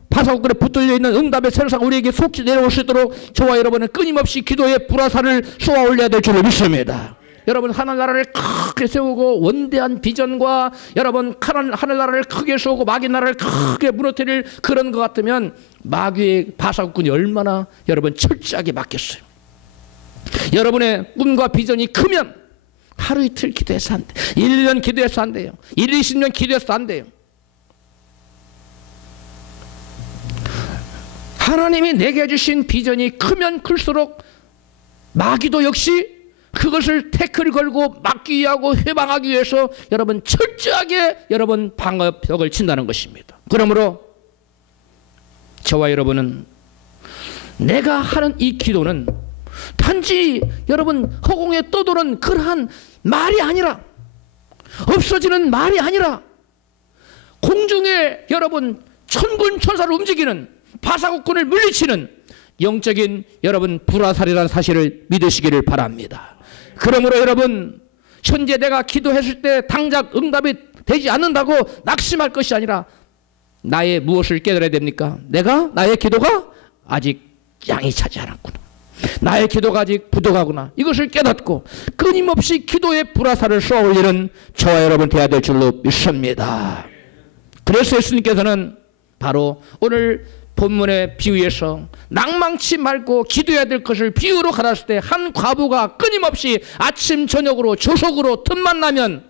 바사국군에 붙들려 있는 응답의 천사가 우리에게 속히 내려올 수 있도록 저와 여러분은 끊임없이 기도의 불화살을 쏘아 올려야 될 줄로 믿습니다. 여러분 하늘나라를 크게 세우고 원대한 비전과 여러분 하늘나라를 크게 세우고 마귀 나라를 크게 무너뜨릴 그런 것 같으면 마귀의 바사국군이 얼마나 여러분 철저하게 막겠어요. 여러분의 꿈과 비전이 크면 하루 이틀 기도해서 안 돼요. 1년 기도해서 안 돼요. 20년 기도해서 안 돼요. 하나님이 내게 주신 비전이 크면 클수록 마귀도 역시 그것을 태클 걸고 막기 위하고 해방하기 위해서 여러분 철저하게 여러분 방어벽을 친다는 것입니다. 그러므로 저와 여러분은 내가 하는 이 기도는 단지 여러분 허공에 떠도는 그러한 말이 아니라 없어지는 말이 아니라 공중에 여러분 천군 천사를 움직이는 바사국군을 물리치는 영적인 여러분 불화살이라는 사실을 믿으시기를 바랍니다. 그러므로 여러분 현재 내가 기도했을 때 당장 응답이 되지 않는다고 낙심할 것이 아니라 나의 무엇을 깨달아야 됩니까? 나의 기도가 아직 양이 차지 않았구나. 나의 기도가 아직 부족하구나. 이것을 깨닫고 끊임없이 기도의 불화살을 쏘아 올리는 저와 여러분 되어야 될 줄로 믿습니다. 그래서 예수님께서는 바로 오늘 본문의 비유에서 낭망치 말고 기도해야 될 것을 비유로 가르쳤을 때 한 과부가 끊임없이 아침 저녁으로 조속으로 틈만 나면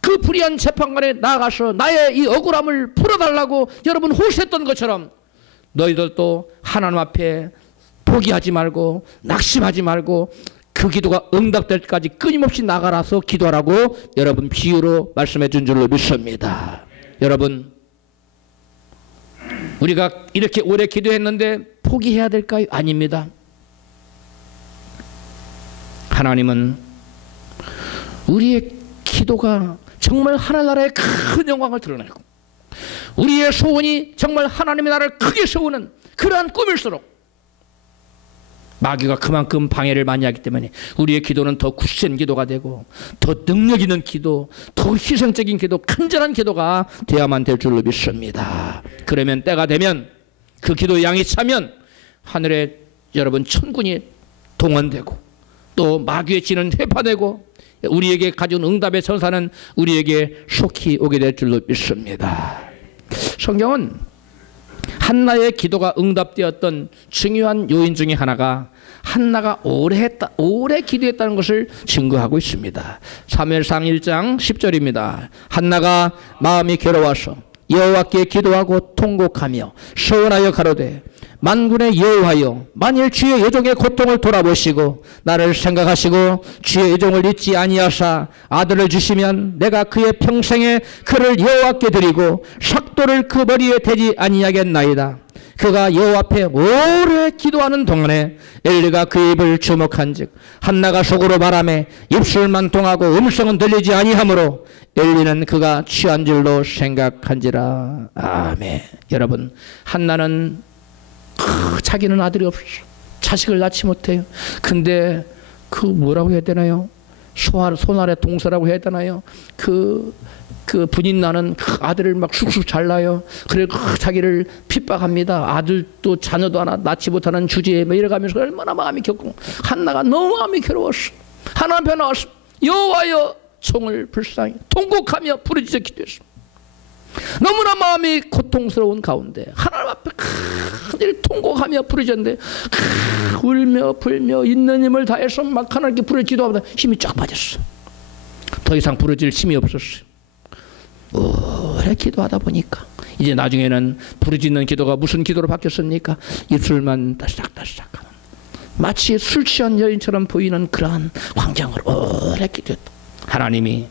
그 불의한 재판관에 나아가서 나의 이 억울함을 풀어달라고 여러분 호소했던 것처럼 너희들도 하나님 앞에 포기하지 말고 낙심하지 말고 그 기도가 응답될 때까지 끊임없이 나가라서 기도하라고 여러분 비유로 말씀해 준 줄로 믿습니다. 여러분, 우리가 이렇게 오래 기도했는데 포기해야 될까요? 아닙니다. 하나님은 우리의 기도가 정말 하늘나라의 큰 영광을 드러내고 우리의 소원이 정말 하나님의 나라를 크게 세우는 그러한 꿈일수록 마귀가 그만큼 방해를 많이 하기 때문에 우리의 기도는 더 굳센 기도가 되고 더 능력 있는 기도, 더 희생적인 기도, 간절한 기도가 되어야만 될 줄로 믿습니다. 그러면 때가 되면 그 기도의 양이 차면 하늘에 여러분 천군이 동원되고 또 마귀의 진은 회파되고 우리에게 가져온 응답의 천사는 우리에게 속히 오게 될 줄로 믿습니다. 성경은 한나의 기도가 응답되었던 중요한 요인 중에 하나가 한나가 오래 기도했다는 것을 증거하고 있습니다. 사무엘상 1장 10절입니다. 한나가 마음이 괴로워서 여호와께 기도하고 통곡하며 서원하여 가로되 만군의 여호와여, 만일 주의 여종의 고통을 돌아보시고 나를 생각하시고 주의 여종을 잊지 아니하사 아들을 주시면 내가 그의 평생에 그를 여호와께 드리고 삭도를 그 머리에 대지 아니하겠나이다. 그가 여호와 앞에 오래 기도하는 동안에 엘리가 그 입을 주목한즉 한나가 속으로 말하며 입술만 통하고 음성은 들리지 아니하므로 엘리는 그가 취한 줄로 생각한지라. 아멘. 여러분, 한나는 자기는 아들이 없어 자식을 낳지 못해요. 근데 그 뭐라고 해야 되나요? 손아래 동서라고 해야 되나요? 그 분인 나는 그 아들을 막 쑥쑥 잘라요. 그래 자기를 핍박합니다. 아들도 자녀도 하나 낳지 못하는 주제에 뭐 이래가면서 얼마나 마음이 겪고 한나가 너무 마음이 괴로웠어. 하나님 앞에 나와서 여호와여 총을 불쌍히 통곡하며 부르짖어 기도했습니다. 너무나 마음이 고통스러운 가운데 하나님 앞에 큰일 통곡하며 부르짖는데 울며 불며 있는 힘을 다해서 막 하나님께 부르짖어 기도하다 힘이 쫙 빠졌어. 더 이상 부르짖을 힘이 없었어요. 오래 기도하다 보니까 이제 나중에는 부르짖는 기도가 무슨 기도로 바뀌었습니까? 입술만 따시락따시락하는 마치 술 취한 여인처럼 보이는 그러한 광경을 오래 기도했다. 하나님이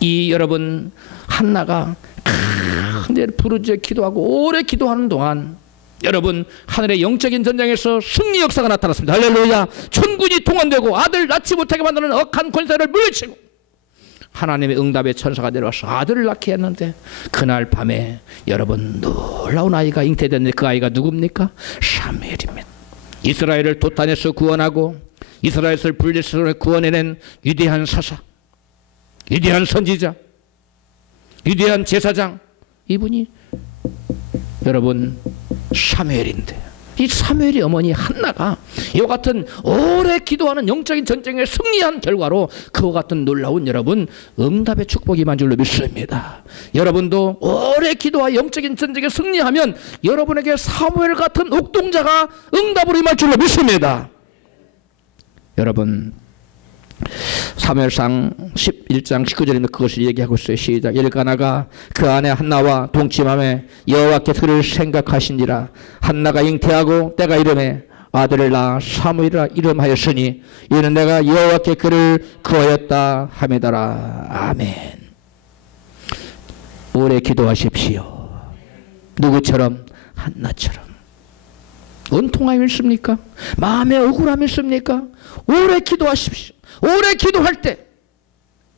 이 여러분 한나가 근데 부르짖어 기도하고 오래 기도하는 동안 여러분 하늘의 영적인 전쟁에서 승리 역사가 나타났습니다. 할렐루야. 천군이 동원되고 아들 낳지 못하게 만드는 억한 권세를 물리치고 하나님의 응답의 천사가 내려와서 아들을 낳게 했는데 그날 밤에 여러분 놀라운 아이가 잉태됐는데 그 아이가 누굽니까? 사무엘입니다. 이스라엘을 도탄에서 구원하고 이스라엘을 블레셋으로 구원해낸 위대한 사사, 위대한 선지자, 위대한 제사장, 이분이 여러분 사무엘인데 이 사무엘의 어머니 한나가 이와 같은 오래 기도하는 영적인 전쟁에 승리한 결과로 그와 같은 놀라운 여러분 응답의 축복이 임한 줄로 믿습니다. 여러분도 오래 기도와 영적인 전쟁에 승리하면 여러분에게 사무엘 같은 옥동자가 응답으로 임할 줄로 믿습니다. 여러분 사무엘상 11장 19절에 그것을 얘기하고 있어요. 시작. 엘가나가 그 아내 한나와 동침함에 여호와께 그를 생각하신지라. 한나가 잉태하고 때가 이르매 아들을 낳아 사무엘이라 이름하였으니 이는 내가 여호와께 그를 구하였다 함이더라. 아멘. 오래 기도하십시오. 누구처럼? 한나처럼. 원통함이 있습니까? 마음에 억울함이 있습니까? 오래 기도하십시오. 오래 기도할 때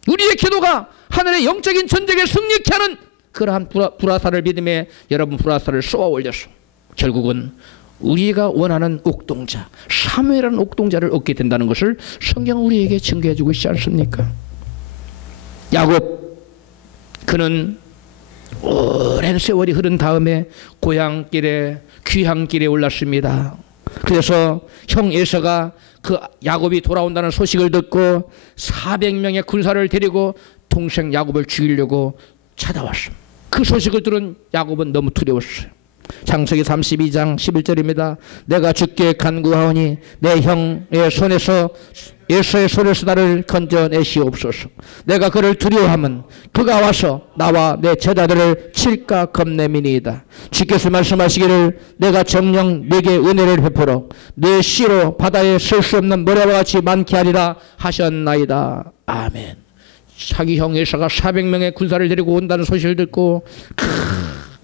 우리의 기도가 하늘의 영적인 전쟁에 승리케 하는 그러한 불화살을 믿음에 여러분 불화살을 쏘아 올려서 결국은 우리가 원하는 옥동자 사무엘이라는 옥동자를 얻게 된다는 것을 성경은 우리에게 증거해 주고 있지 않습니까? 야곱 그는 오랜 세월이 흐른 다음에 고향길에 귀향길에 올랐습니다. 그래서 형 에서가 그 야곱이 돌아온다는 소식을 듣고 400명의 군사를 데리고 동생 야곱을 죽이려고 찾아왔습니다. 그 소식을 들은 야곱은 너무 두려웠어요. 창세기 32장 11절입니다. 내가 주께 간구하오니 내 형의 손에서 에서의 손에서 나를 건져내시옵소서. 내가 그를 두려워하면 그가 와서 나와 내 제자들을 칠까 겁내미니이다. 주께서 말씀하시기를 내가 정녕 네게 은혜를 베풀어 내 씨로 바다에 쓸 수 없는 모래와 같이 많게 하리라 하셨나이다. 아멘. 자기 형 에서가 400명의 군사를 데리고 온다는 소식을 듣고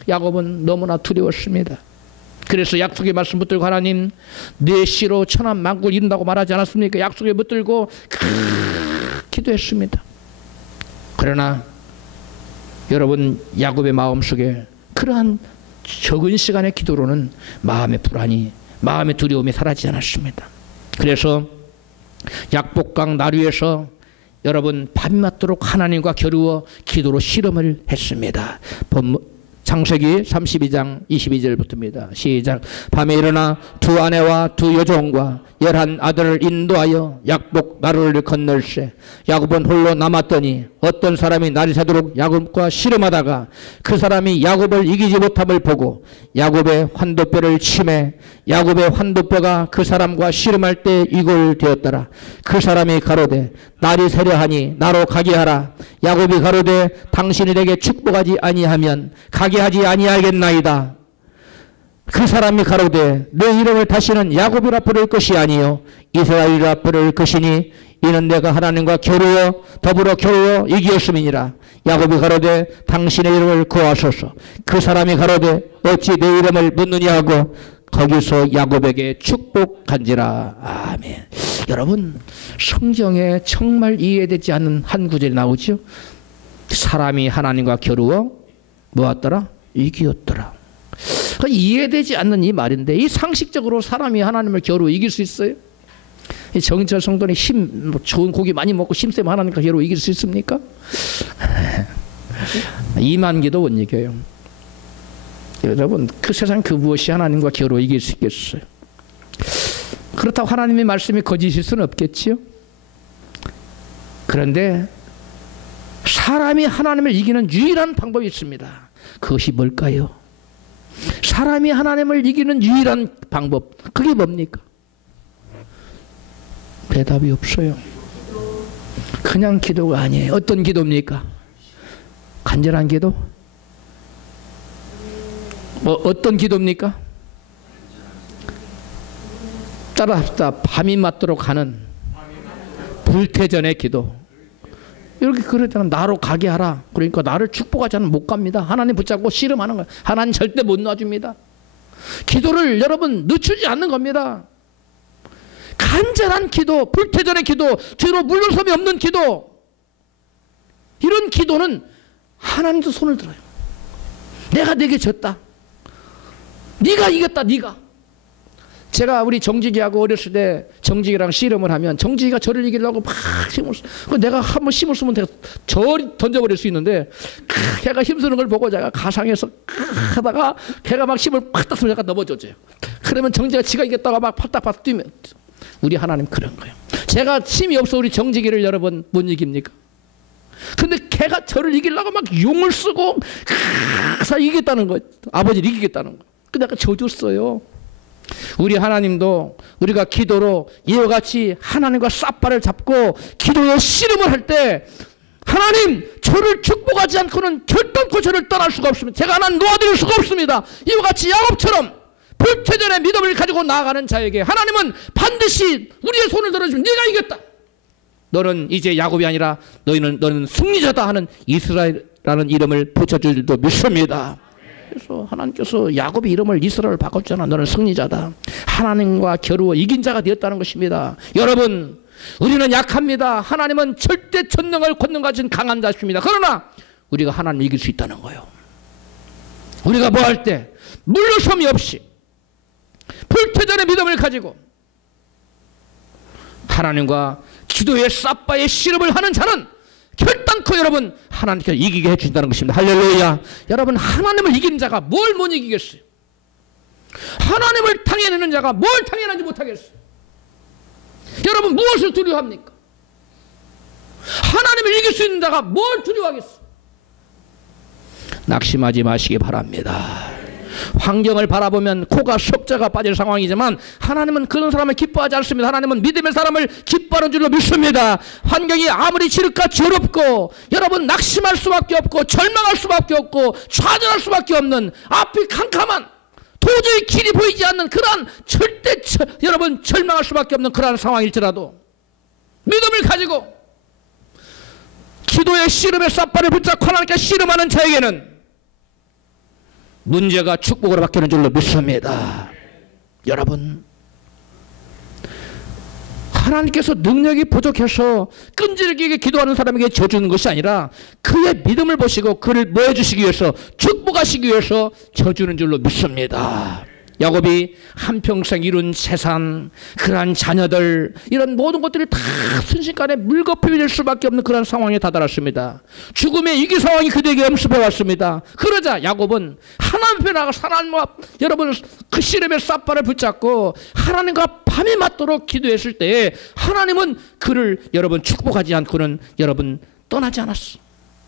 야곱은 너무나 두려웠습니다. 그래서 약속의 말씀 붙들고 하나님 내 씨로 천한 만국을 이룬다고 말하지 않았습니까? 약속에 붙들고 기도했습니다. 그러나 여러분 야곱의 마음속에 그러한 적은 시간의 기도로는 마음의 불안이 마음의 두려움이 사라지지 않았습니다. 그래서 약복강 나루에서 여러분 밤이 맞도록 하나님과 겨루어 기도로 씨름을 했습니다. 창세기 32장 22절부터입니다. 시작. 밤에 일어나 두 아내와 두 여종과 11 아들을 인도하여 약복 나루를 건널세. 야곱은 홀로 남았더니 어떤 사람이 날이 새도록 야곱과 씨름하다가 그 사람이 야곱을 이기지 못함을 보고 야곱의 환도뼈를 치매 야곱의 환도뼈가 그 사람과 씨름할 때 이골되었더라. 그 사람이 가로되 날이 새려하니 나로 가게 하라. 야곱이 가로되 당신이 내게 축복하지 아니하면 가게 하지 아니하겠나이다. 그 사람이 가로되 내 이름을 다시는 야곱이라 부를 것이 아니요 이스라엘이라 부를 것이니 이는 내가 하나님과 더불어 겨루어 이기었음이니라. 야곱이 가로되 당신의 이름을 구하소서. 그 사람이 가로되 어찌 내 이름을 묻느냐 하고 거기서 야곱에게 축복한지라. 아멘. 여러분 성경에 정말 이해되지 않는 한 구절이 나오죠. 사람이 하나님과 겨루어 뭐하더라? 이기었더라. 이해되지 않는 이 말인데 이 상식적으로 사람이 하나님을 겨루 이길 수 있어요? 이 정철 성도는 좋은 고기 많이 먹고 힘세면 하나님과 겨루 이길 수 있습니까? 2만 기도 못 이겨요. 여러분 그 세상 그 무엇이 하나님과 겨루 이길 수 있겠어요? 그렇다고 하나님의 말씀이 거짓일 수는 없겠지요. 그런데 사람이 하나님을 이기는 유일한 방법이 있습니다. 그것이 뭘까요? 사람이 하나님을 이기는 유일한 방법 그게 뭡니까? 대답이 없어요. 그냥 기도가 아니에요. 어떤 기도입니까? 간절한 기도? 어떤 기도입니까? 따라합시다. 밤이 맞도록 하는 불태전의 기도. 이렇게 그러잖아. 나로 가게 하라. 그러니까 나를 축복하지 않으면 못 갑니다. 하나님 붙잡고 씨름하는 거예요. 하나님 절대 못 놔줍니다. 기도를 여러분 늦추지 않는 겁니다. 간절한 기도, 불태전의 기도, 뒤로 물러섬이 없는 기도, 이런 기도는 하나님도 손을 들어요. 내가 네게 졌다. 네가 이겼다. 네가. 제가 우리 정직이하고 어렸을 때 정직이랑 씨름을 하면 정직이가 저를 이기려고 막 힘을 써. 내가 한번 힘을 쓰면 저리 던져버릴 수 있는데 걔가 힘쓰는 걸 보고 제가 가상해서 하다가 걔가 막 힘을 팍 딱 쓰면 제가 넘어졌어요. 그러면 정직이가 지가 이겼다가 막 팔딱팔딱 뛰면 우리 하나님 그런 거예요. 제가 힘이 없어 우리 정직이를 여러분 못 이깁니까? 근데 걔가 저를 이기려고 막 용을 쓰고 이기겠다는 거예요. 아버지를 이기겠다는 거. 근데 내가 져줬어요. 우리 하나님도 우리가 기도로 이와 같이 하나님과 싹발을 잡고 기도의 씨름을 할 때 하나님 저를 축복하지 않고는 결단코 저를 떠날 수가 없습니다. 제가 하나님 놓아드릴 수가 없습니다. 이와 같이 야곱처럼 불태전의 믿음을 가지고 나아가는 자에게 하나님은 반드시 우리의 손을 들어주면 네가 이겼다. 너는 이제 야곱이 아니라 너는 승리자다 하는 이스라엘이라는 이름을 붙여줄 줄도 믿습니다. 그래서 하나님께서 야곱의 이름을 이스라엘을 바꿨잖아. 너는 승리자다. 하나님과 겨루어 이긴 자가 되었다는 것입니다. 여러분 우리는 약합니다. 하나님은 절대 전능을 권능가진 강한 자십니다. 그러나 우리가 하나님을 이길 수 있다는 거예요. 우리가 뭐 할 때 물러섬이 없이 불태전의 믿음을 가지고 하나님과 기도의 싹바의 씨름을 하는 자는 결단코 여러분 하나님께서 이기게 해주신다는 것입니다. 할렐루야. 여러분 하나님을 이기는 자가 뭘 못 이기겠어요? 하나님을 당해내는 자가 뭘 당해내지 못하겠어요? 여러분 무엇을 두려워합니까? 하나님을 이길 수 있는 자가 뭘 두려워하겠어요? 낙심하지 마시기 바랍니다. 환경을 바라보면 코가 석자가 빠질 상황이지만 하나님은 그런 사람을 기뻐하지 않습니다. 하나님은 믿음의 사람을 기뻐하는 줄로 믿습니다. 환경이 아무리 지극같이 어렵고 여러분 낙심할 수밖에 없고 절망할 수밖에 없고 좌절할 수밖에 없는 앞이 캄캄한 도저히 길이 보이지 않는 그러한 여러분 절망할 수밖에 없는 그러한 상황일지라도 믿음을 가지고 기도의 씨름의 삿발을 붙잡고 하나님께 씨름하는 자에게는 문제가 축복으로 바뀌는 줄로 믿습니다. 여러분, 하나님께서 능력이 부족해서 끈질기게 기도하는 사람에게 져주는 것이 아니라 그의 믿음을 보시고 그를 뭐 해주시기 위해서 축복하시기 위해서 져주는 줄로 믿습니다. 야곱이 한평생 이룬 재산, 그러한 자녀들, 이런 모든 것들이 다 순식간에 물거품이 될 수밖에 없는 그런 상황에 다다랐습니다. 죽음의 위기 상황이 그들에게 엄습해 왔습니다. 그러자 야곱은 하나님 앞에 나가 하나님과 여러분 그 씨름의 삿발을 붙잡고 하나님과 밤이 맞도록 기도했을 때에 하나님은 그를 여러분 축복하지 않고는 여러분 떠나지 않았어.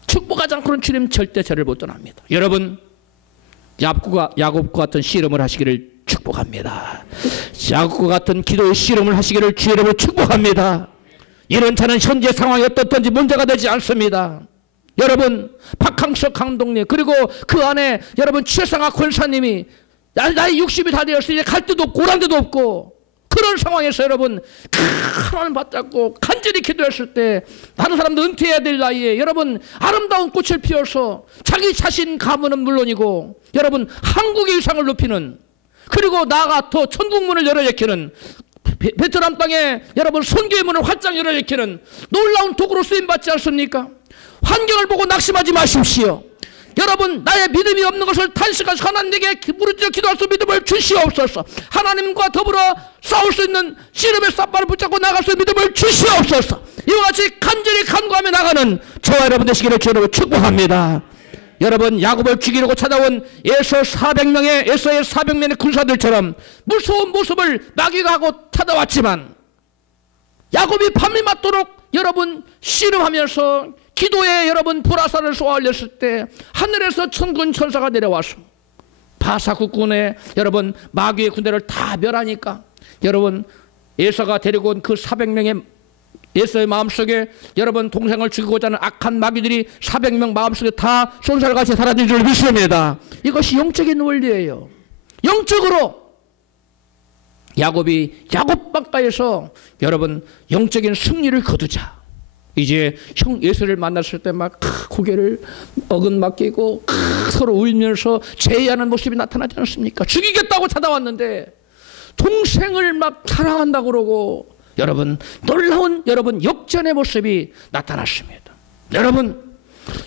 축복하지 않고는 주님 절대 저를 못 떠납니다. 여러분, 야곱과 같은 씨름을 하시기를 축복합니다. 야곱과 같은 기도의 씨름을 하시기를 주의 이름으로 축복합니다. 이런 자는 현재 상황이 어떻든지 문제가 되지 않습니다. 여러분, 박항석 감독님 그리고 그 안에 여러분 최상학 권사님이 나이 60이 다 되었을 때 갈 데도 없고 오란 데도 없고 그런 상황에서 여러분 하나님 받잡고 간절히 기도했을 때 다른 사람도 은퇴해야 될 나이에 여러분 아름다운 꽃을 피워서 자기 자신 가문은 물론이고 여러분 한국의 위상을 높이는 그리고 나아가 더 천국문을 열어제키는 베트남 땅에 여러분 선교의 문을 활짝 열어제키는 놀라운 도구로 쓰임받지 않습니까? 환경을 보고 낙심하지 마십시오. 여러분, 나의 믿음이 없는 것을 탄식하셔서 하나님에게 무릎지어 기도할 수 믿음을 주시옵소서. 하나님과 더불어 싸울 수 있는 씨름의 삿발을 붙잡고 나갈 수 있는 믿음을 주시옵소서. 이와 같이 간절히 간구하며 나가는 저와 여러분 되시기를 주로 축복합니다. 여러분, 야곱을 죽이려고 찾아온 에서의 400명의 군사들처럼 무서운 모습을 마귀가 하고 찾아왔지만 야곱이 밤이 맞도록 여러분 씨름하면서 기도에 여러분 불화살을 쏘아 올렸을 때 하늘에서 천군 천사가 내려와서 바사 국군의 여러분 마귀의 군대를 다 멸하니까 여러분 에서가 데리고 온 그 400명의 에서의 마음속에 여러분 동생을 죽이고자 하는 악한 마귀들이 400명 마음속에 다 쏜살같이 사라진 줄 믿습니다. 이것이 영적인 원리예요. 영적으로 야곱이 야곱방가에서 여러분 영적인 승리를 거두자. 이제 형 예수를 만났을 때 막 고개를 어긋맞기고 서로 울면서 제의하는 모습이 나타나지 않습니까? 죽이겠다고 찾아왔는데 동생을 막 사랑한다고 그러고 여러분 놀라운 여러분 역전의 모습이 나타났습니다. 여러분,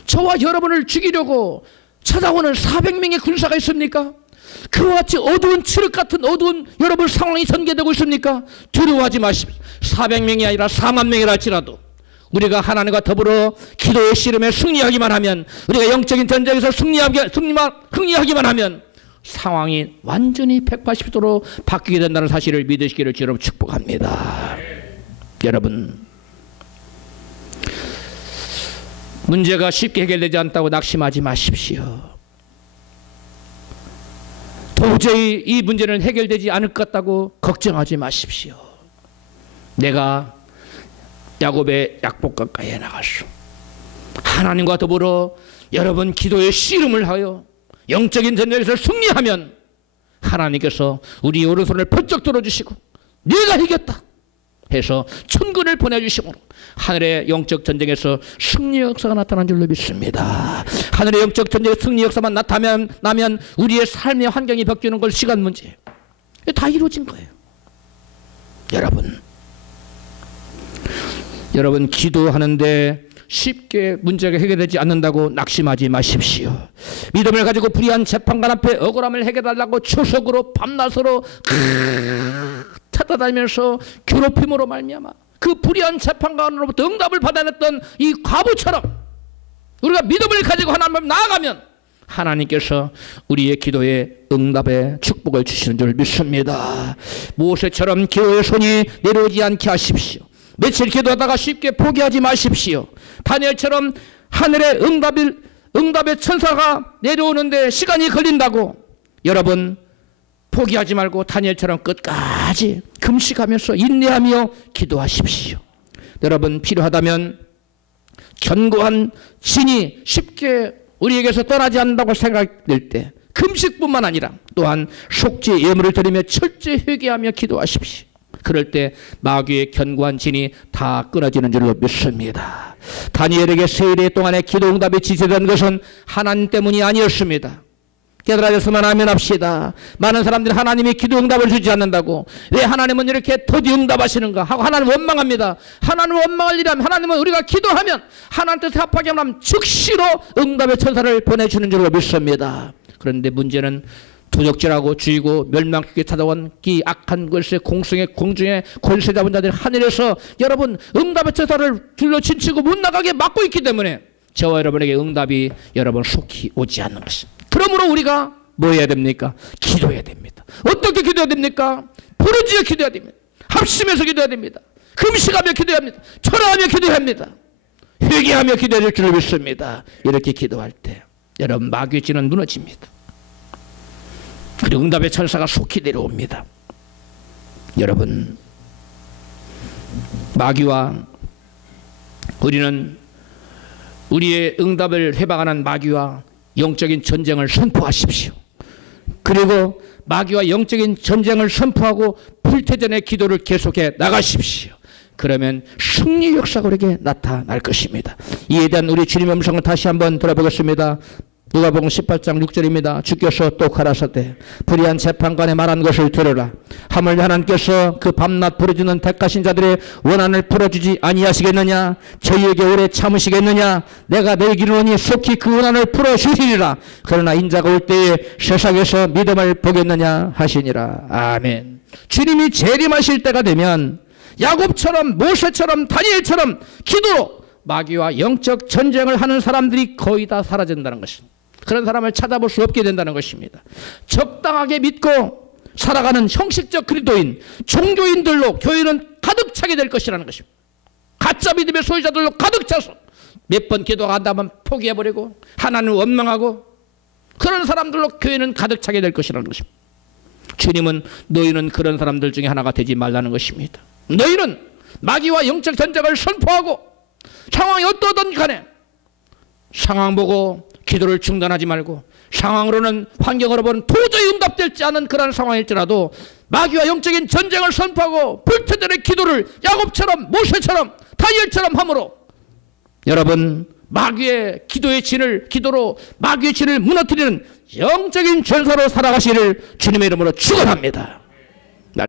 저와 여러분을 죽이려고 찾아오는 400명의 군사가 있습니까? 그와 같이 어두운 칠흑 같은 어두운 여러분 상황이 전개되고 있습니까? 두려워하지 마십시오. 400명이 아니라 4만 명이라 할지라도 우리가 하나님과 더불어 기도의 씨름에 승리하기만 하면, 우리가 영적인 전쟁에서 승리하기만 하면 상황이 완전히 180도로 바뀌게 된다는 사실을 믿으시기를 주로 축복합니다. 여러분, 문제가 쉽게 해결되지 않다고 낙심하지 마십시오. 도저히 이 문제는 해결되지 않을 것 같다고 걱정하지 마십시오. 내가 야곱의 약복가까이에 나갔소. 하나님과 더불어 여러분 기도의 씨름을 하여 영적인 전쟁에서 승리하면 하나님께서 우리 오른손을 번쩍 들어주시고 네가 이겼다 해서 천군을 보내주시므로 하늘의 영적 전쟁에서 승리 역사가 나타난 줄로 믿습니다. 하늘의 영적 전쟁의 승리 역사만 나타나면 우리의 삶의 환경이 바뀌는 걸 시간 문제예요. 다 이루어진 거예요. 여러분 기도하는데 쉽게 문제가 해결되지 않는다고 낙심하지 마십시오. 믿음을 가지고 불의한 재판관 앞에 억울함을 해결하려고 초석으로 밤낮으로 찾아다니면서 괴롭힘으로 말미암아 그 불의한 재판관으로부터 응답을 받아냈던 이 과부처럼 우리가 믿음을 가지고 하나님 앞에 나아가면 하나님께서 우리의 기도에 응답의 축복을 주시는 줄 믿습니다. 모세처럼 기도의 손이 내려오지 않게 하십시오. 며칠 기도하다가 쉽게 포기하지 마십시오. 다니엘처럼 하늘의 응답의 천사가 내려오는데 시간이 걸린다고 여러분 포기하지 말고 다니엘처럼 끝까지 금식하면서 인내하며 기도하십시오. 여러분 필요하다면 견고한 진이 쉽게 우리에게서 떠나지 않는다고 생각될 때 금식뿐만 아니라 또한 속죄 예물을 드리며 철저히 회개하며 기도하십시오. 그럴 때 마귀의 견고한 진이 다 끊어지는 줄로 믿습니다. 다니엘에게 세일의 동안에 기도 응답이 지체된 것은 하나님 때문이 아니었습니다. 깨달아졌으면 아멘 합시다. 많은 사람들이 하나님이 기도 응답을 주지 않는다고, 왜 하나님은 이렇게 더디 응답하시는가 하고 하나님 원망합니다. 하나님 원망할 일이라면, 하나님은 우리가 기도하면 하나님 뜻에 합하게 하면 즉시로 응답의 천사를 보내주는 줄로 믿습니다. 그런데 문제는 도적질하고 죽이고 멸망시키게 찾아온 이 악한 권세 공중의 권세 잡은 자들이 하늘에서 여러분 응답의 천사를 둘러 친치고 못 나가게 막고 있기 때문에 저와 여러분에게 응답이 여러분 속히 오지 않는 것입니다. 그러므로 우리가 뭐 해야 됩니까? 기도해야 됩니다. 어떻게 기도해야 됩니까? 부르짖어 기도해야 됩니다. 합심해서 기도해야 됩니다. 금식하며 기도해야 합니다. 철회하며 기도해야 합니다. 회개하며 기도해야 될 줄 믿습니다. 이렇게 기도할 때 여러분 마귀의 진은 무너집니다. 그리고 응답의 천사가 속히 내려옵니다. 여러분 마귀와 우리는 우리의 응답을 회방하는 마귀와 영적인 전쟁을 선포하십시오. 그리고 마귀와 영적인 전쟁을 선포하고 불태전의 기도를 계속해 나가십시오. 그러면 승리 역사가 우리에게 나타날 것입니다. 이에 대한 우리 주님의 음성을 다시 한번 들어보겠습니다. 누가복음 18장 6절입니다. 주께서 또 가라사대 불의한 재판관에 말한 것을 들으라. 하물 하나님께서 그 밤낮 부르짖는 택하신 자들의 원한을 풀어주지 아니하시겠느냐? 저희에게 오래 참으시겠느냐? 내가 너희에게 이르노니 속히 그 원한을 풀어주시리라. 그러나 인자가 올 때에 세상에서 믿음을 보겠느냐 하시니라. 아멘. 주님이 재림하실 때가 되면 야곱처럼 모세처럼 다니엘처럼 기도로 마귀와 영적 전쟁을 하는 사람들이 거의 다 사라진다는 것입니다. 그런 사람을 찾아볼 수 없게 된다는 것입니다. 적당하게 믿고 살아가는 형식적 그리스도인, 종교인들로 교회는 가득 차게 될 것이라는 것입니다. 가짜 믿음의 소유자들로 가득 차서 몇 번 기도한다면 포기해버리고 하나님을 원망하고 그런 사람들로 교회는 가득 차게 될 것이라는 것입니다. 주님은 너희는 그런 사람들 중에 하나가 되지 말라는 것입니다. 너희는 마귀와 영적 전쟁을 선포하고 상황이 어떠든 간에 상황 보고 기도를 중단하지 말고, 상황으로는 환경으로 보는 도저히 응답되지 않은 그런 상황일지라도 마귀와 영적인 전쟁을 선포하고 불태전의 기도를 야곱처럼 모세처럼 다니엘처럼 함으로 여러분 마귀의 기도로 마귀의 진을 무너뜨리는 영적인 전사로 살아가시기를 주님의 이름으로 축원합니다.